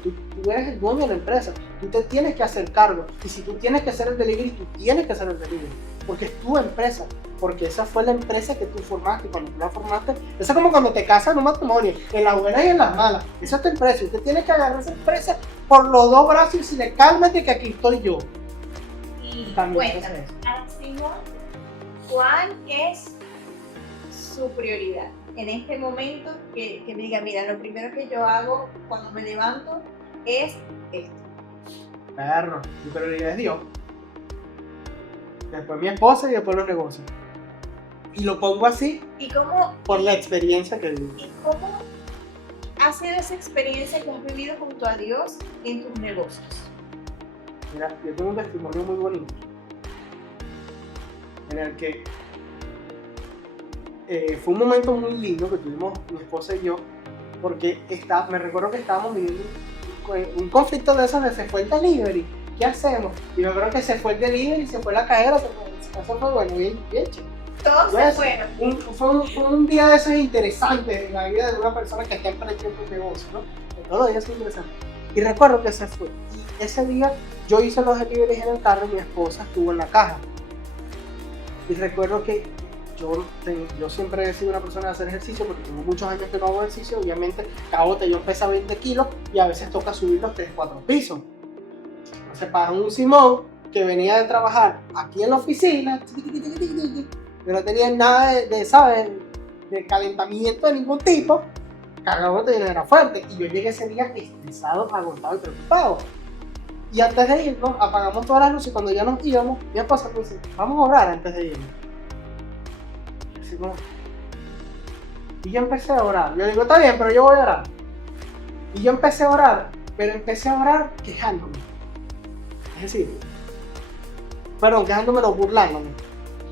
tú eres el dueño de la empresa, tú te tienes que hacer cargo. Y si tú tienes que hacer el delivery, tú tienes que hacer el delivery, porque es tu empresa. Porque esa fue la empresa que tú formaste, y cuando tú la formaste, eso es como cuando te casas en un matrimonio, en las buenas y en las malas. Esa es tu empresa, usted tiene que agarrar esa empresa por los 2 brazos y decirle, cálmate que aquí estoy yo. Y También cuéntame, Simón, ¿cuál es su prioridad en este momento? Que me diga, mira, lo primero que yo hago cuando me levanto es esto. Perro, mi prioridad es Dios. Después mi esposa y después los negocios. Y lo pongo así ¿Y cómo, por la experiencia que viví. y cómo ha sido esa experiencia que has vivido junto a Dios en tus negocios? Mira, yo tengo un testimonio muy bonito en el que fue un momento muy lindo que tuvimos mi esposa y yo, porque me recuerdo que estábamos viviendo un conflicto de esos de se fue el delivery, ¿qué hacemos? Y me acuerdo que se fue el delivery, se fue la cadera, eso fue bueno, bien chido. Todos se fueron. Fue un día de esos interesantes en la vida de una persona que está emprendiendo un negocio, ¿no? Todos los días son interesantes. Y recuerdo que se fue. Y ese día yo hice los deliveries en el carro y mi esposa estuvo en la caja. Y recuerdo que yo siempre he sido una persona de hacer ejercicio porque tengo muchos años que no hago ejercicio. Obviamente, cada botellón pesa 20 kilos y a veces toca subir los 3-4 pisos. Entonces, para un Simón que venía de trabajar aquí en la oficina, yo no tenía nada ¿sabes? De calentamiento de ningún tipo, cargar botellón era fuerte. Y yo llegué ese día estresado, agotado y preocupado. Y antes de irnos, apagamos todas las luces y cuando ya nos íbamos, mi esposa me dice, vamos a orar antes de irnos. Y yo empecé a orar. Yo digo, está bien, pero yo voy a orar. Y yo empecé a orar, pero empecé a orar quejándome. Es decir, quejándome, no burlándome.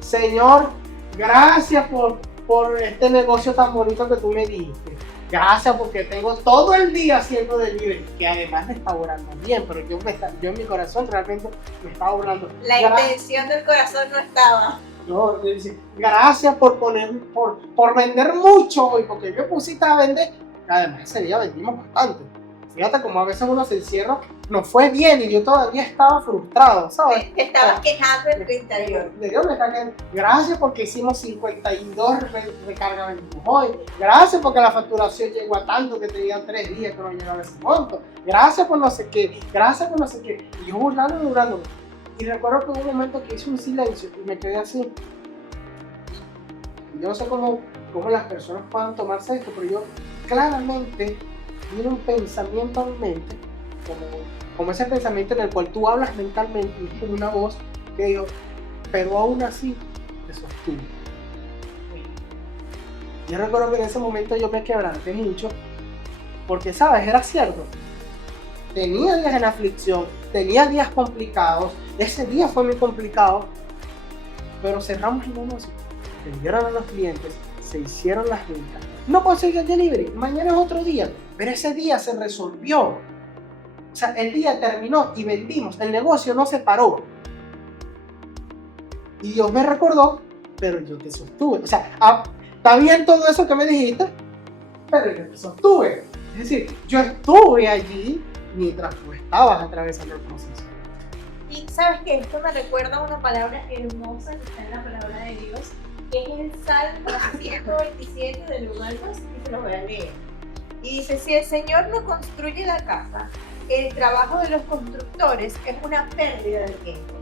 Señor, gracias por este negocio tan bonito que tú me diste. Gracias porque tengo todo el día haciendo delivery, que además me está orando bien, pero yo en mi corazón realmente me estaba orando. La intención del corazón no estaba. No, dice, gracias por vender mucho hoy, porque yo pusiste a vender. Además ese día vendimos bastante. Fíjate como a veces uno se encierra, no fue bien y yo todavía estaba frustrado, ¿sabes? Te estabas quejando en tu interior. Gracias porque hicimos 52 recargas vendimos hoy. Gracias porque la facturación llegó a tanto que tenían 3 días que no llegaba ese monto. Gracias por no sé qué, gracias por no sé qué. Y yo burlándome. Y recuerdo que hubo un momento que hice un silencio y me quedé así. Yo no sé cómo las personas puedan tomarse esto, pero yo claramente tiene un pensamiento en mente como ese pensamiento en el cual tú hablas mentalmente y es como una voz que digo, pero aún así te sostuve. Yo recuerdo que en ese momento yo me quebranté mucho porque, ¿sabes? Era cierto. Tenía días en aflicción, tenía días complicados, ese día fue muy complicado, pero cerramos el negocio, vendieron a los clientes, se hicieron las ventas, no conseguí el delivery, mañana es otro día, pero ese día se resolvió. O sea, el día terminó y vendimos, el negocio no se paró. Y Dios me recordó, pero yo te sostuve. O sea, está bien todo eso que me dijiste, pero yo te sostuve. Es decir, yo estuve allí mientras tú estabas atravesando el proceso. Y sabes que esto me recuerda a una palabra hermosa que está en la palabra de Dios, que es el Salmo 127 del 1 al 2, y se lo voy a leer. Y dice, si el Señor no construye la casa, el trabajo de los constructores es una pérdida de tiempo.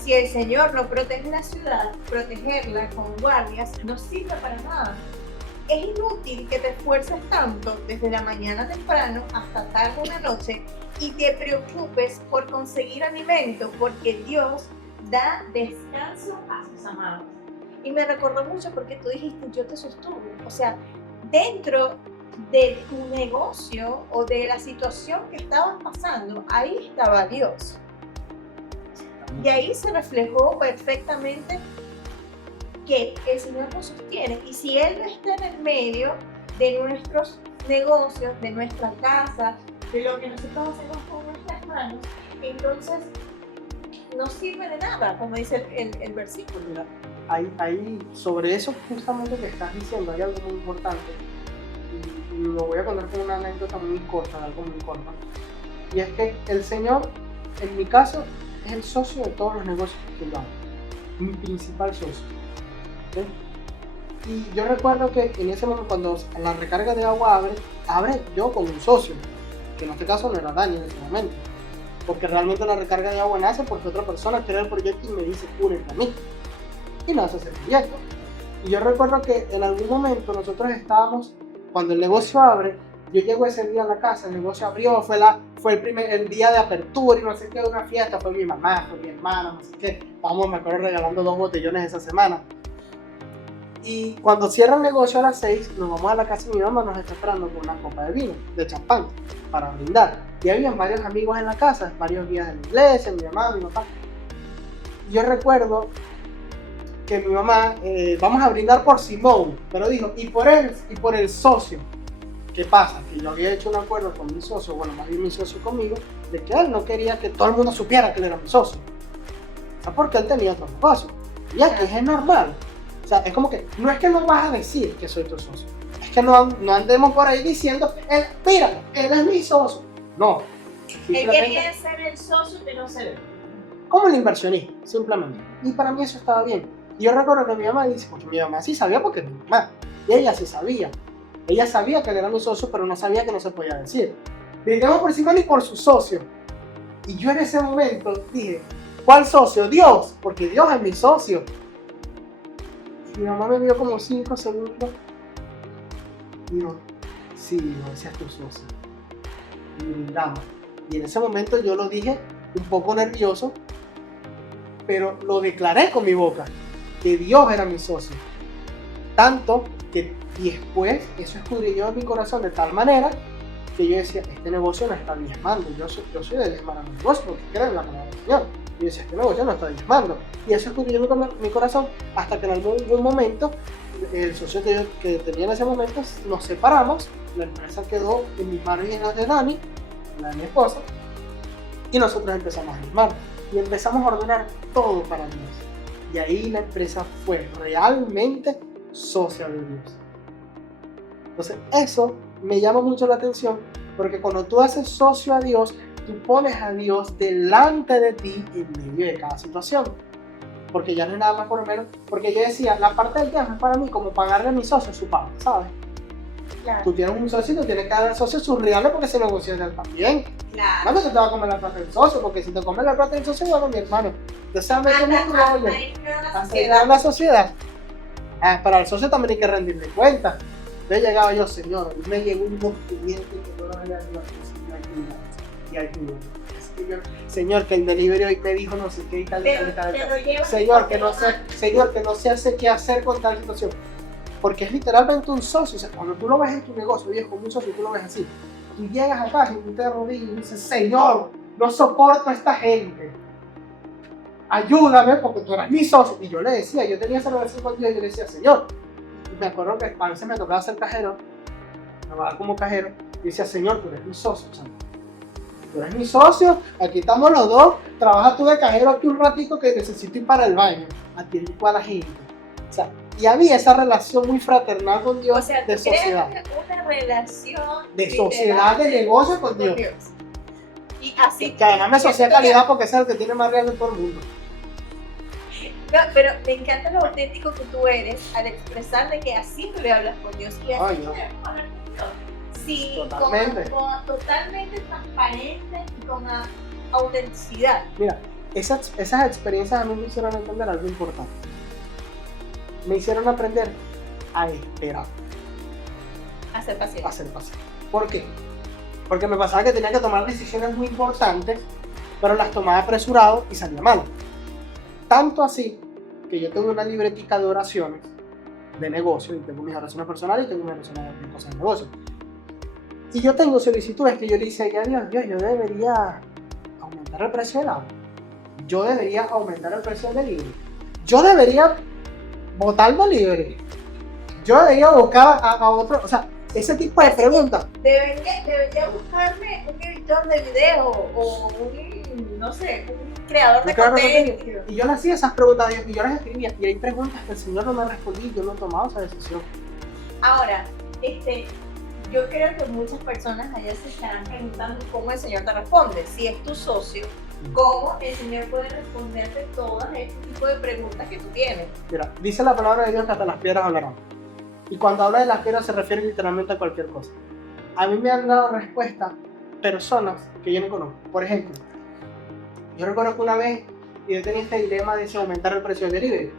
Si el Señor no protege la ciudad, protegerla con guardias no sirve para nada. Es inútil que te esfuerces tanto desde la mañana temprano hasta tarde en la noche y te preocupes por conseguir alimento, porque Dios da descanso a sus amados. Y me recordó mucho porque tú dijiste, yo te sostuve. O sea, dentro de tu negocio o de la situación que estabas pasando, ahí estaba Dios. Y ahí se reflejó perfectamente que el Señor nos sostiene. Y si Él no está en el medio de nuestros negocios, de nuestra casa, de lo que nosotros hacemos con nuestras manos, entonces no sirve de nada, como dice el versículo. Mira, ahí, sobre eso justamente que estás diciendo, hay algo muy importante. Y lo voy a contar con una anécdota muy corta, algo muy corto. Y es que el Señor, en mi caso, es el socio de todos los negocios que yo hago. Mi principal socio. ¿Sí? Y yo recuerdo que en ese momento, cuando la recarga de agua abre yo con un socio, que en este caso no era Dani en ese momento, porque realmente la recarga de agua nace porque otra persona crea el proyecto y me dice, únete a mí, y nace ese proyecto. Y yo recuerdo que en algún momento nosotros estábamos, cuando el negocio abre, yo llego ese día a la casa, el negocio abrió, fue el día de apertura y no sé qué, una fiesta, fue mi mamá, fue mi hermana, no sé qué, me acuerdo regalando 2 botellones esa semana. Y cuando cierra el negocio a las 6, nos vamos a la casa y mi mamá nos está esperando con una copa de vino, de champán, para brindar. Y había varios amigos en la casa, varios guías de la iglesia, mi mamá, mi papá. Y yo recuerdo que mi mamá, vamos a brindar por Simón, pero dijo, y por el socio. ¿Qué pasa? Que yo había hecho un acuerdo con mi socio, bueno, más bien mi socio conmigo, de que él no quería que todo el mundo supiera que él era mi socio. O sea, porque él tenía otro negocio. Y aquí es normal. O sea, es como que, no es que no vas a decir que soy tu socio. Es que no andemos por ahí diciendo, mira, él es mi socio. No. Él quería ser el socio que no se ve. Como el inversionista, simplemente. Y para mí eso estaba bien. Y yo recuerdo que mi mamá dice, porque mi mamá sí sabía porque es mi mamá. Y ella sí sabía. Ella sabía que él era mi socio, pero no sabía que no se podía decir. Brindemos por Simón y por su socio. Y yo en ese momento dije, ¿cuál socio? Dios, porque Dios es mi socio. Y mi mamá me vio como 5 segundos. Y dijo, sí, Dios, ese es tu socio. Y brindamos. Y en ese momento yo lo dije un poco nervioso, pero lo declaré con mi boca, que Dios era mi socio. Tanto que después eso escudriñó en mi corazón de tal manera que yo decía, este negocio no está diezmando. Yo soy de diezmar a mi negocio porque creo en la palabra del Señor. Y yo decía, este negocio no está diezmando. Y eso escudriñó mi corazón hasta que en algún momento, el socio que tenía en ese momento, nos separamos. La empresa quedó en mis manos y en las de Dani, la de mi esposa, y nosotros empezamos a diezmar. Y empezamos a ordenar todo para Dios. Y ahí la empresa fue realmente socia de Dios. Entonces eso me llama mucho la atención, porque cuando tú haces socio a Dios, tú pones a Dios delante de ti en medio de cada situación, porque ya no es nada más por lo menos, porque yo decía, la parte del tiempo es para mí como pagarle a mi socio su parte, ¿sabes? Claro. Tú tienes un socio y tú tienes que darle al socio sus reales porque se negocia de él también. Claro. No se te va a comer la plata del socio, porque si te comes la plata del socio, bueno, mi hermano, te sabes cómo es un rollo. Hasta la sociedad. Para el socio también hay que rendirle cuenta. Yo llegaba yo, señor, y me llegó un documento que no lo había hecho la sociedad. y ayúdame. Señor, que el delivery hoy me dijo no sé qué y tal. Señor, que no se hace qué hacer con tal situación. Porque es literalmente un socio. O sea, cuando tú lo ves en tu negocio, viejo, como un socio, tú lo ves así. Tú llegas a casa y tú te arrodillas y dices, Señor, no soporto a esta gente. Ayúdame porque tú eres mi socio. Y yo le decía, yo tenía esa relación con Dios y yo le decía, Señor. Y me acuerdo que a veces me tocaba ser cajero, trabajaba como cajero, y decía, Señor, tú eres mi socio, ¿sabes? Tú eres mi socio, aquí estamos los dos, trabaja tú de cajero aquí un ratico que necesito ir para el baño, atiende a la gente. O sea, y había esa relación muy fraternal con Dios, O sea, de sociedad. Una relación De sociedad, de negocio con Dios. Y así. Que además me asocia calidad porque es el que tiene más real de todo el mundo. No, pero me encanta lo auténtico que tú eres al expresar de que así tú le hablas con Dios y así tú le hablas con Dios. Sí, totalmente. Totalmente transparente y con autenticidad. Mira, esas experiencias a mí me hicieron entender algo importante. Me hicieron aprender a esperar. A ser paciente. A ser paciente. ¿Por qué? Porque me pasaba que tenía que tomar decisiones muy importantes, pero las tomaba apresurado y salía mal. Tanto así que yo tengo una libretica de oraciones de negocio, y tengo mis oraciones personales y tengo mis oraciones de cosas de negocio. Y yo tengo solicitudes que yo le hice a Dios, yo debería aumentar el precio del agua. Yo debería aumentar el precio del delivery. Yo debería votar el delivery. Yo debería buscar a otro, o sea, ese tipo de preguntas. Debería buscarme un editor de video o un, no sé, un creador de contenido. Y yo le hacía esas preguntas a Dios y yo las escribía. Y hay preguntas que el Señor no me respondía y yo no he tomado esa decisión. Ahora, yo creo que muchas personas allá se estarán preguntando cómo el Señor te responde. Si es tu socio, ¿cómo el Señor puede responderte todas este tipo de preguntas que tú tienes? Mira, dice la palabra de Dios que hasta las piedras hablarán. Y cuando habla de las piedras se refiere literalmente a cualquier cosa. A mí me han dado respuesta personas que yo no conozco. Por ejemplo, yo recuerdo que una vez yo tenía este dilema de si aumentar el precio del delivery.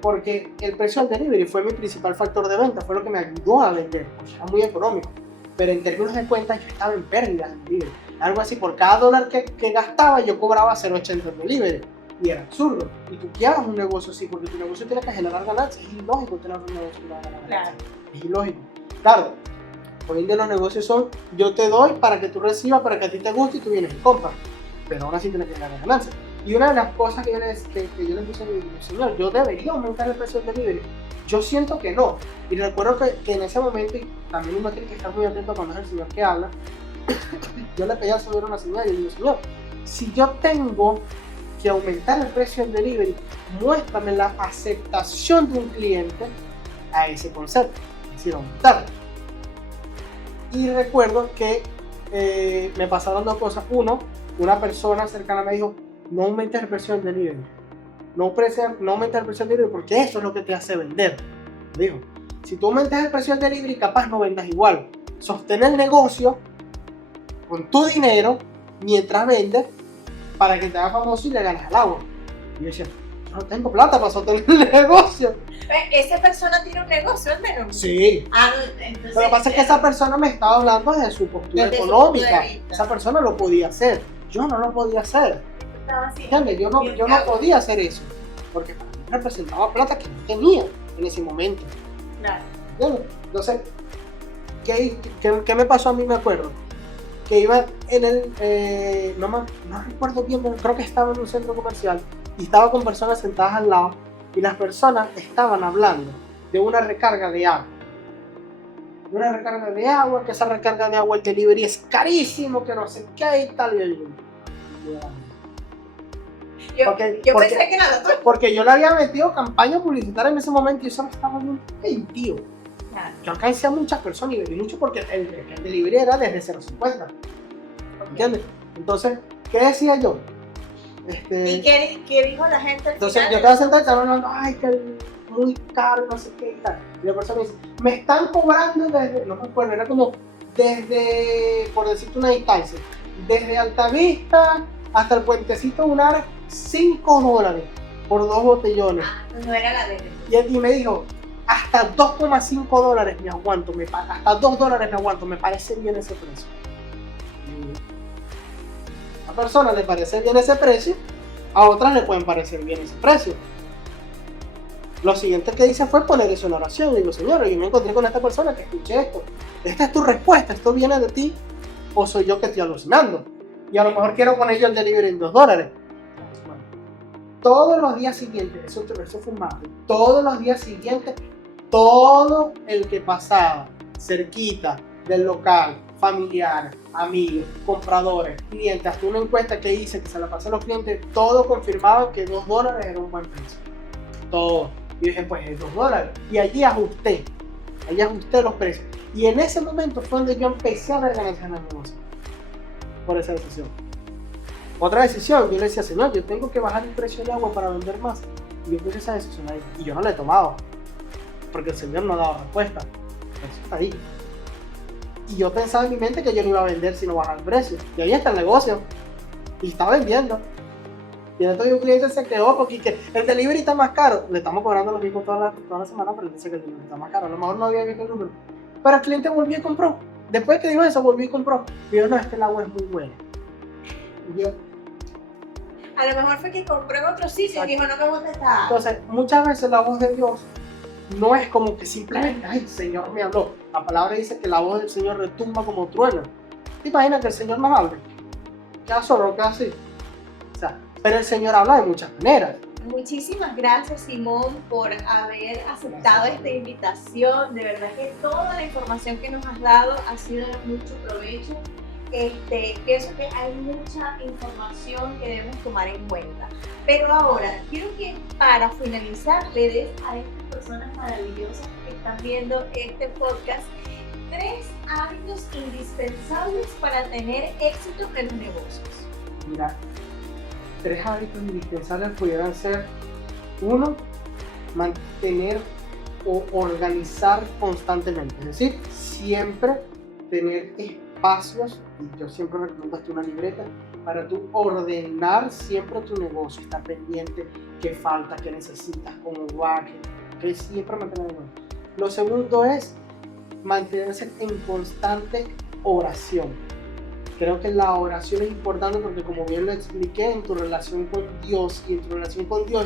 Porque el precio del delivery fue mi principal factor de venta, fue lo que me ayudó a vender, porque era muy económico. Pero en términos de cuentas yo estaba en pérdida en delivery. Algo así, por cada dólar que gastaba yo cobraba 0.80 en delivery. Y era absurdo. Y tú quieras un negocio así, porque tu negocio tiene que generar ganancias. Es ilógico tener un negocio que va a ganar ganancias. Claro. Es ilógico. Claro, hoy en día los negocios son, yo te doy para que tú recibas, para que a ti te guste y tú vienes y compras. Pero aún así tienes que ganar ganancias. Y una de las cosas que yo les puse a mi Señor, yo debería aumentar el precio del delivery. Yo siento que no. Y recuerdo que en ese momento, y también uno tiene que estar muy atento cuando es el Señor que habla, yo le pedí al Señor una señal y le digo, Señor, si yo tengo que aumentar el precio del delivery, muéstrame la aceptación de un cliente a ese concepto, es decir, aumentarlo. Y recuerdo que me pasaron dos cosas. Uno, una persona cercana me dijo, no aumentes el precio del delivery, no aumentes el precio del delivery porque eso es lo que te hace vender. Dijo, si tú aumentas el precio del delivery, capaz no vendas igual. Sostén el negocio con tu dinero mientras vendes para que te haga famoso y le ganes al agua. Y yo decía, yo no tengo plata para sostener el negocio. ¿Esa persona tiene un negocio al menos? Sí. Entonces, lo que pasa es que esa persona me estaba hablando desde su postura económica. Esa persona lo podía hacer. Yo no lo podía hacer. ¿Entiendes? Yo no podía hacer eso. Porque para mí representaba plata que no tenía en ese momento. Claro. ¿Entiendes? Entonces, ¿qué me pasó a mí? Me acuerdo que iba en el, no recuerdo bien, pero creo que estaba en un centro comercial y estaba con personas sentadas al lado y las personas estaban hablando de una recarga de agua. Una recarga de agua, que esa recarga de agua el delivery es carísimo, que no sé qué y tal. Yo pensé que nada. Porque yo le había metido campaña publicitaria en ese momento y eso me estaba bien tío. Claro. Yo alcancé a muchas personas y vendí mucho porque el delivery era desde 0.50. ¿Entiendes? Entonces, ¿qué decía yo? ¿Y qué dijo la gente? Entonces, yo estaba sentado y estaba hablando, ay, que es muy caro, no sé qué y tal. Y la persona me dice, me están cobrando desde, no me acuerdo, era como desde, por decirte una distancia, desde Altavista hasta el puentecito Unares, $5 por 2 botellones. No era la de y me dijo, hasta $2.5 me aguanto, hasta $2 me aguanto, me parece bien ese precio. personas les parece bien ese precio, a otras le pueden parecer bien ese precio. Lo siguiente que hice fue poner eso en oración. Digo, Señor, yo me encontré con esta persona que escuché esto. Esta es tu respuesta, esto viene de ti, o soy yo que estoy alucinando. Y a lo mejor quiero poner yo el delivery en $2. Bueno, todos los días siguientes, eso fue un martes, todos los días siguientes, todo el que pasaba cerquita del local, familiares, amigos, compradores, clientes, hasta una encuesta que hice que se la pasé a los clientes, todos confirmaban que $2 era un buen precio. Todo. Y dije, pues es $2. Y allí ajusté los precios. Y en ese momento fue donde yo empecé a ver ganancias en el negocio. Por esa decisión. Otra decisión, yo le decía, Señor, yo tengo que bajar el precio del agua para vender más. Y yo puse esa decisión ahí. Y yo no la he tomado. Porque el Señor no ha dado respuesta. Eso está ahí. Y yo pensaba en mi mente que yo no iba a vender si no bajaba el precio. Y ahí está el negocio. Y está vendiendo. Y entonces un cliente se quedó porque el delivery está más caro. Le estamos cobrando lo mismo toda la semana, pero él dice que el delivery está más caro. A lo mejor no había visto el número. Pero el cliente volvió y compró. Después que dijo eso, volvió y compró. Y yo, no, es que el agua es muy buena. Y yo, a lo mejor fue que compró en otro sitio y dijo, no me gusta esta. Entonces, muchas veces la voz de Dios no es como que simplemente, ay, el Señor me habló. La palabra dice que la voz del Señor retumba como trueno. ¿Te imaginas que el Señor nos hable? Queda solo, queda así. O sea, pero el Señor habla de muchas maneras. Muchísimas gracias, Simón, por haber aceptado esta invitación. De verdad que toda la información que nos has dado ha sido de mucho provecho. Pienso que hay mucha información que debemos tomar en cuenta. Pero ahora, quiero que para finalizar le des a estas personas maravillosas que están viendo este podcast 3 hábitos indispensables para tener éxito en los negocios. Mira, 3 hábitos indispensables pudieran ser: 1, mantener o organizar constantemente, es decir, siempre tener espacios, y yo siempre recomiendo hasta una libreta para tú ordenar siempre tu negocio, estar pendiente qué falta, qué necesitas, cómo va, que siempre mantenerlo. Lo segundo es mantenerse en constante oración. Creo que la oración es importante porque, como bien lo expliqué, en tu relación con Dios y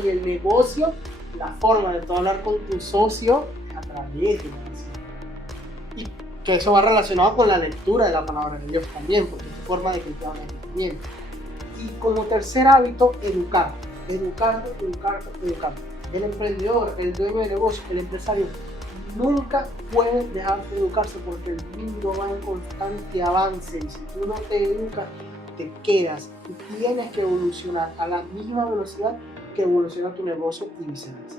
el negocio, la forma de tú hablar con tu socio es a través de la oración. Y que eso va relacionado con la lectura de la palabra de Dios también, porque es tu forma de que te hables también. Y como tercer hábito, educarte. El emprendedor, el dueño de negocio, el empresario, nunca puede dejar de educarse porque el mundo va en constante avance y si tú no te educas, te quedas y tienes que evolucionar a la misma velocidad que evoluciona tu negocio y viceversa.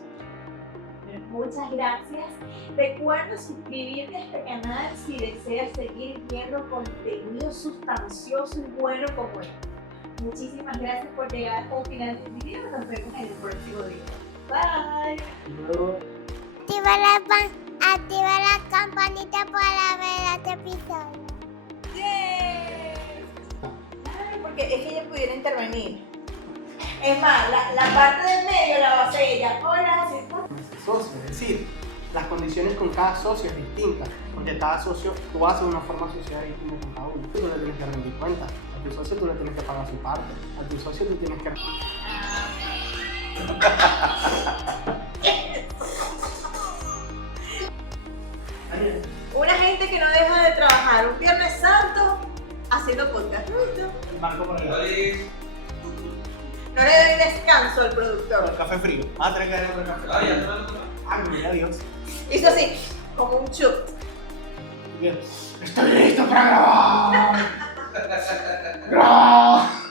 Muchas gracias. Recuerda suscribirte a este canal si deseas seguir viendo contenido sustancioso y bueno como este. Muchísimas gracias por llegar hasta el final del video. Nos vemos en el próximo video. Bye. Activa la campanita para ver este episodio. Ay, porque es que ella pudiera intervenir. Es más, la parte del medio la va a hacer ella. Hola, ¿sí está? Socio, es decir, las condiciones con cada socio es distinta, porque cada socio, tú vas a hacer una forma social distinta con cada uno. Tú le tienes que rendir cuenta, a tu socio tú le tienes que pagar su parte, a tu socio tú tienes que... Una gente que no deja de trabajar un Viernes Santo haciendo podcast. Marco por el... No le doy descanso al productor. El café frío. Tener que darle café. Ay, mira Dios. Hizo así, como un chup. Estoy listo para grabar. ¡Grabar!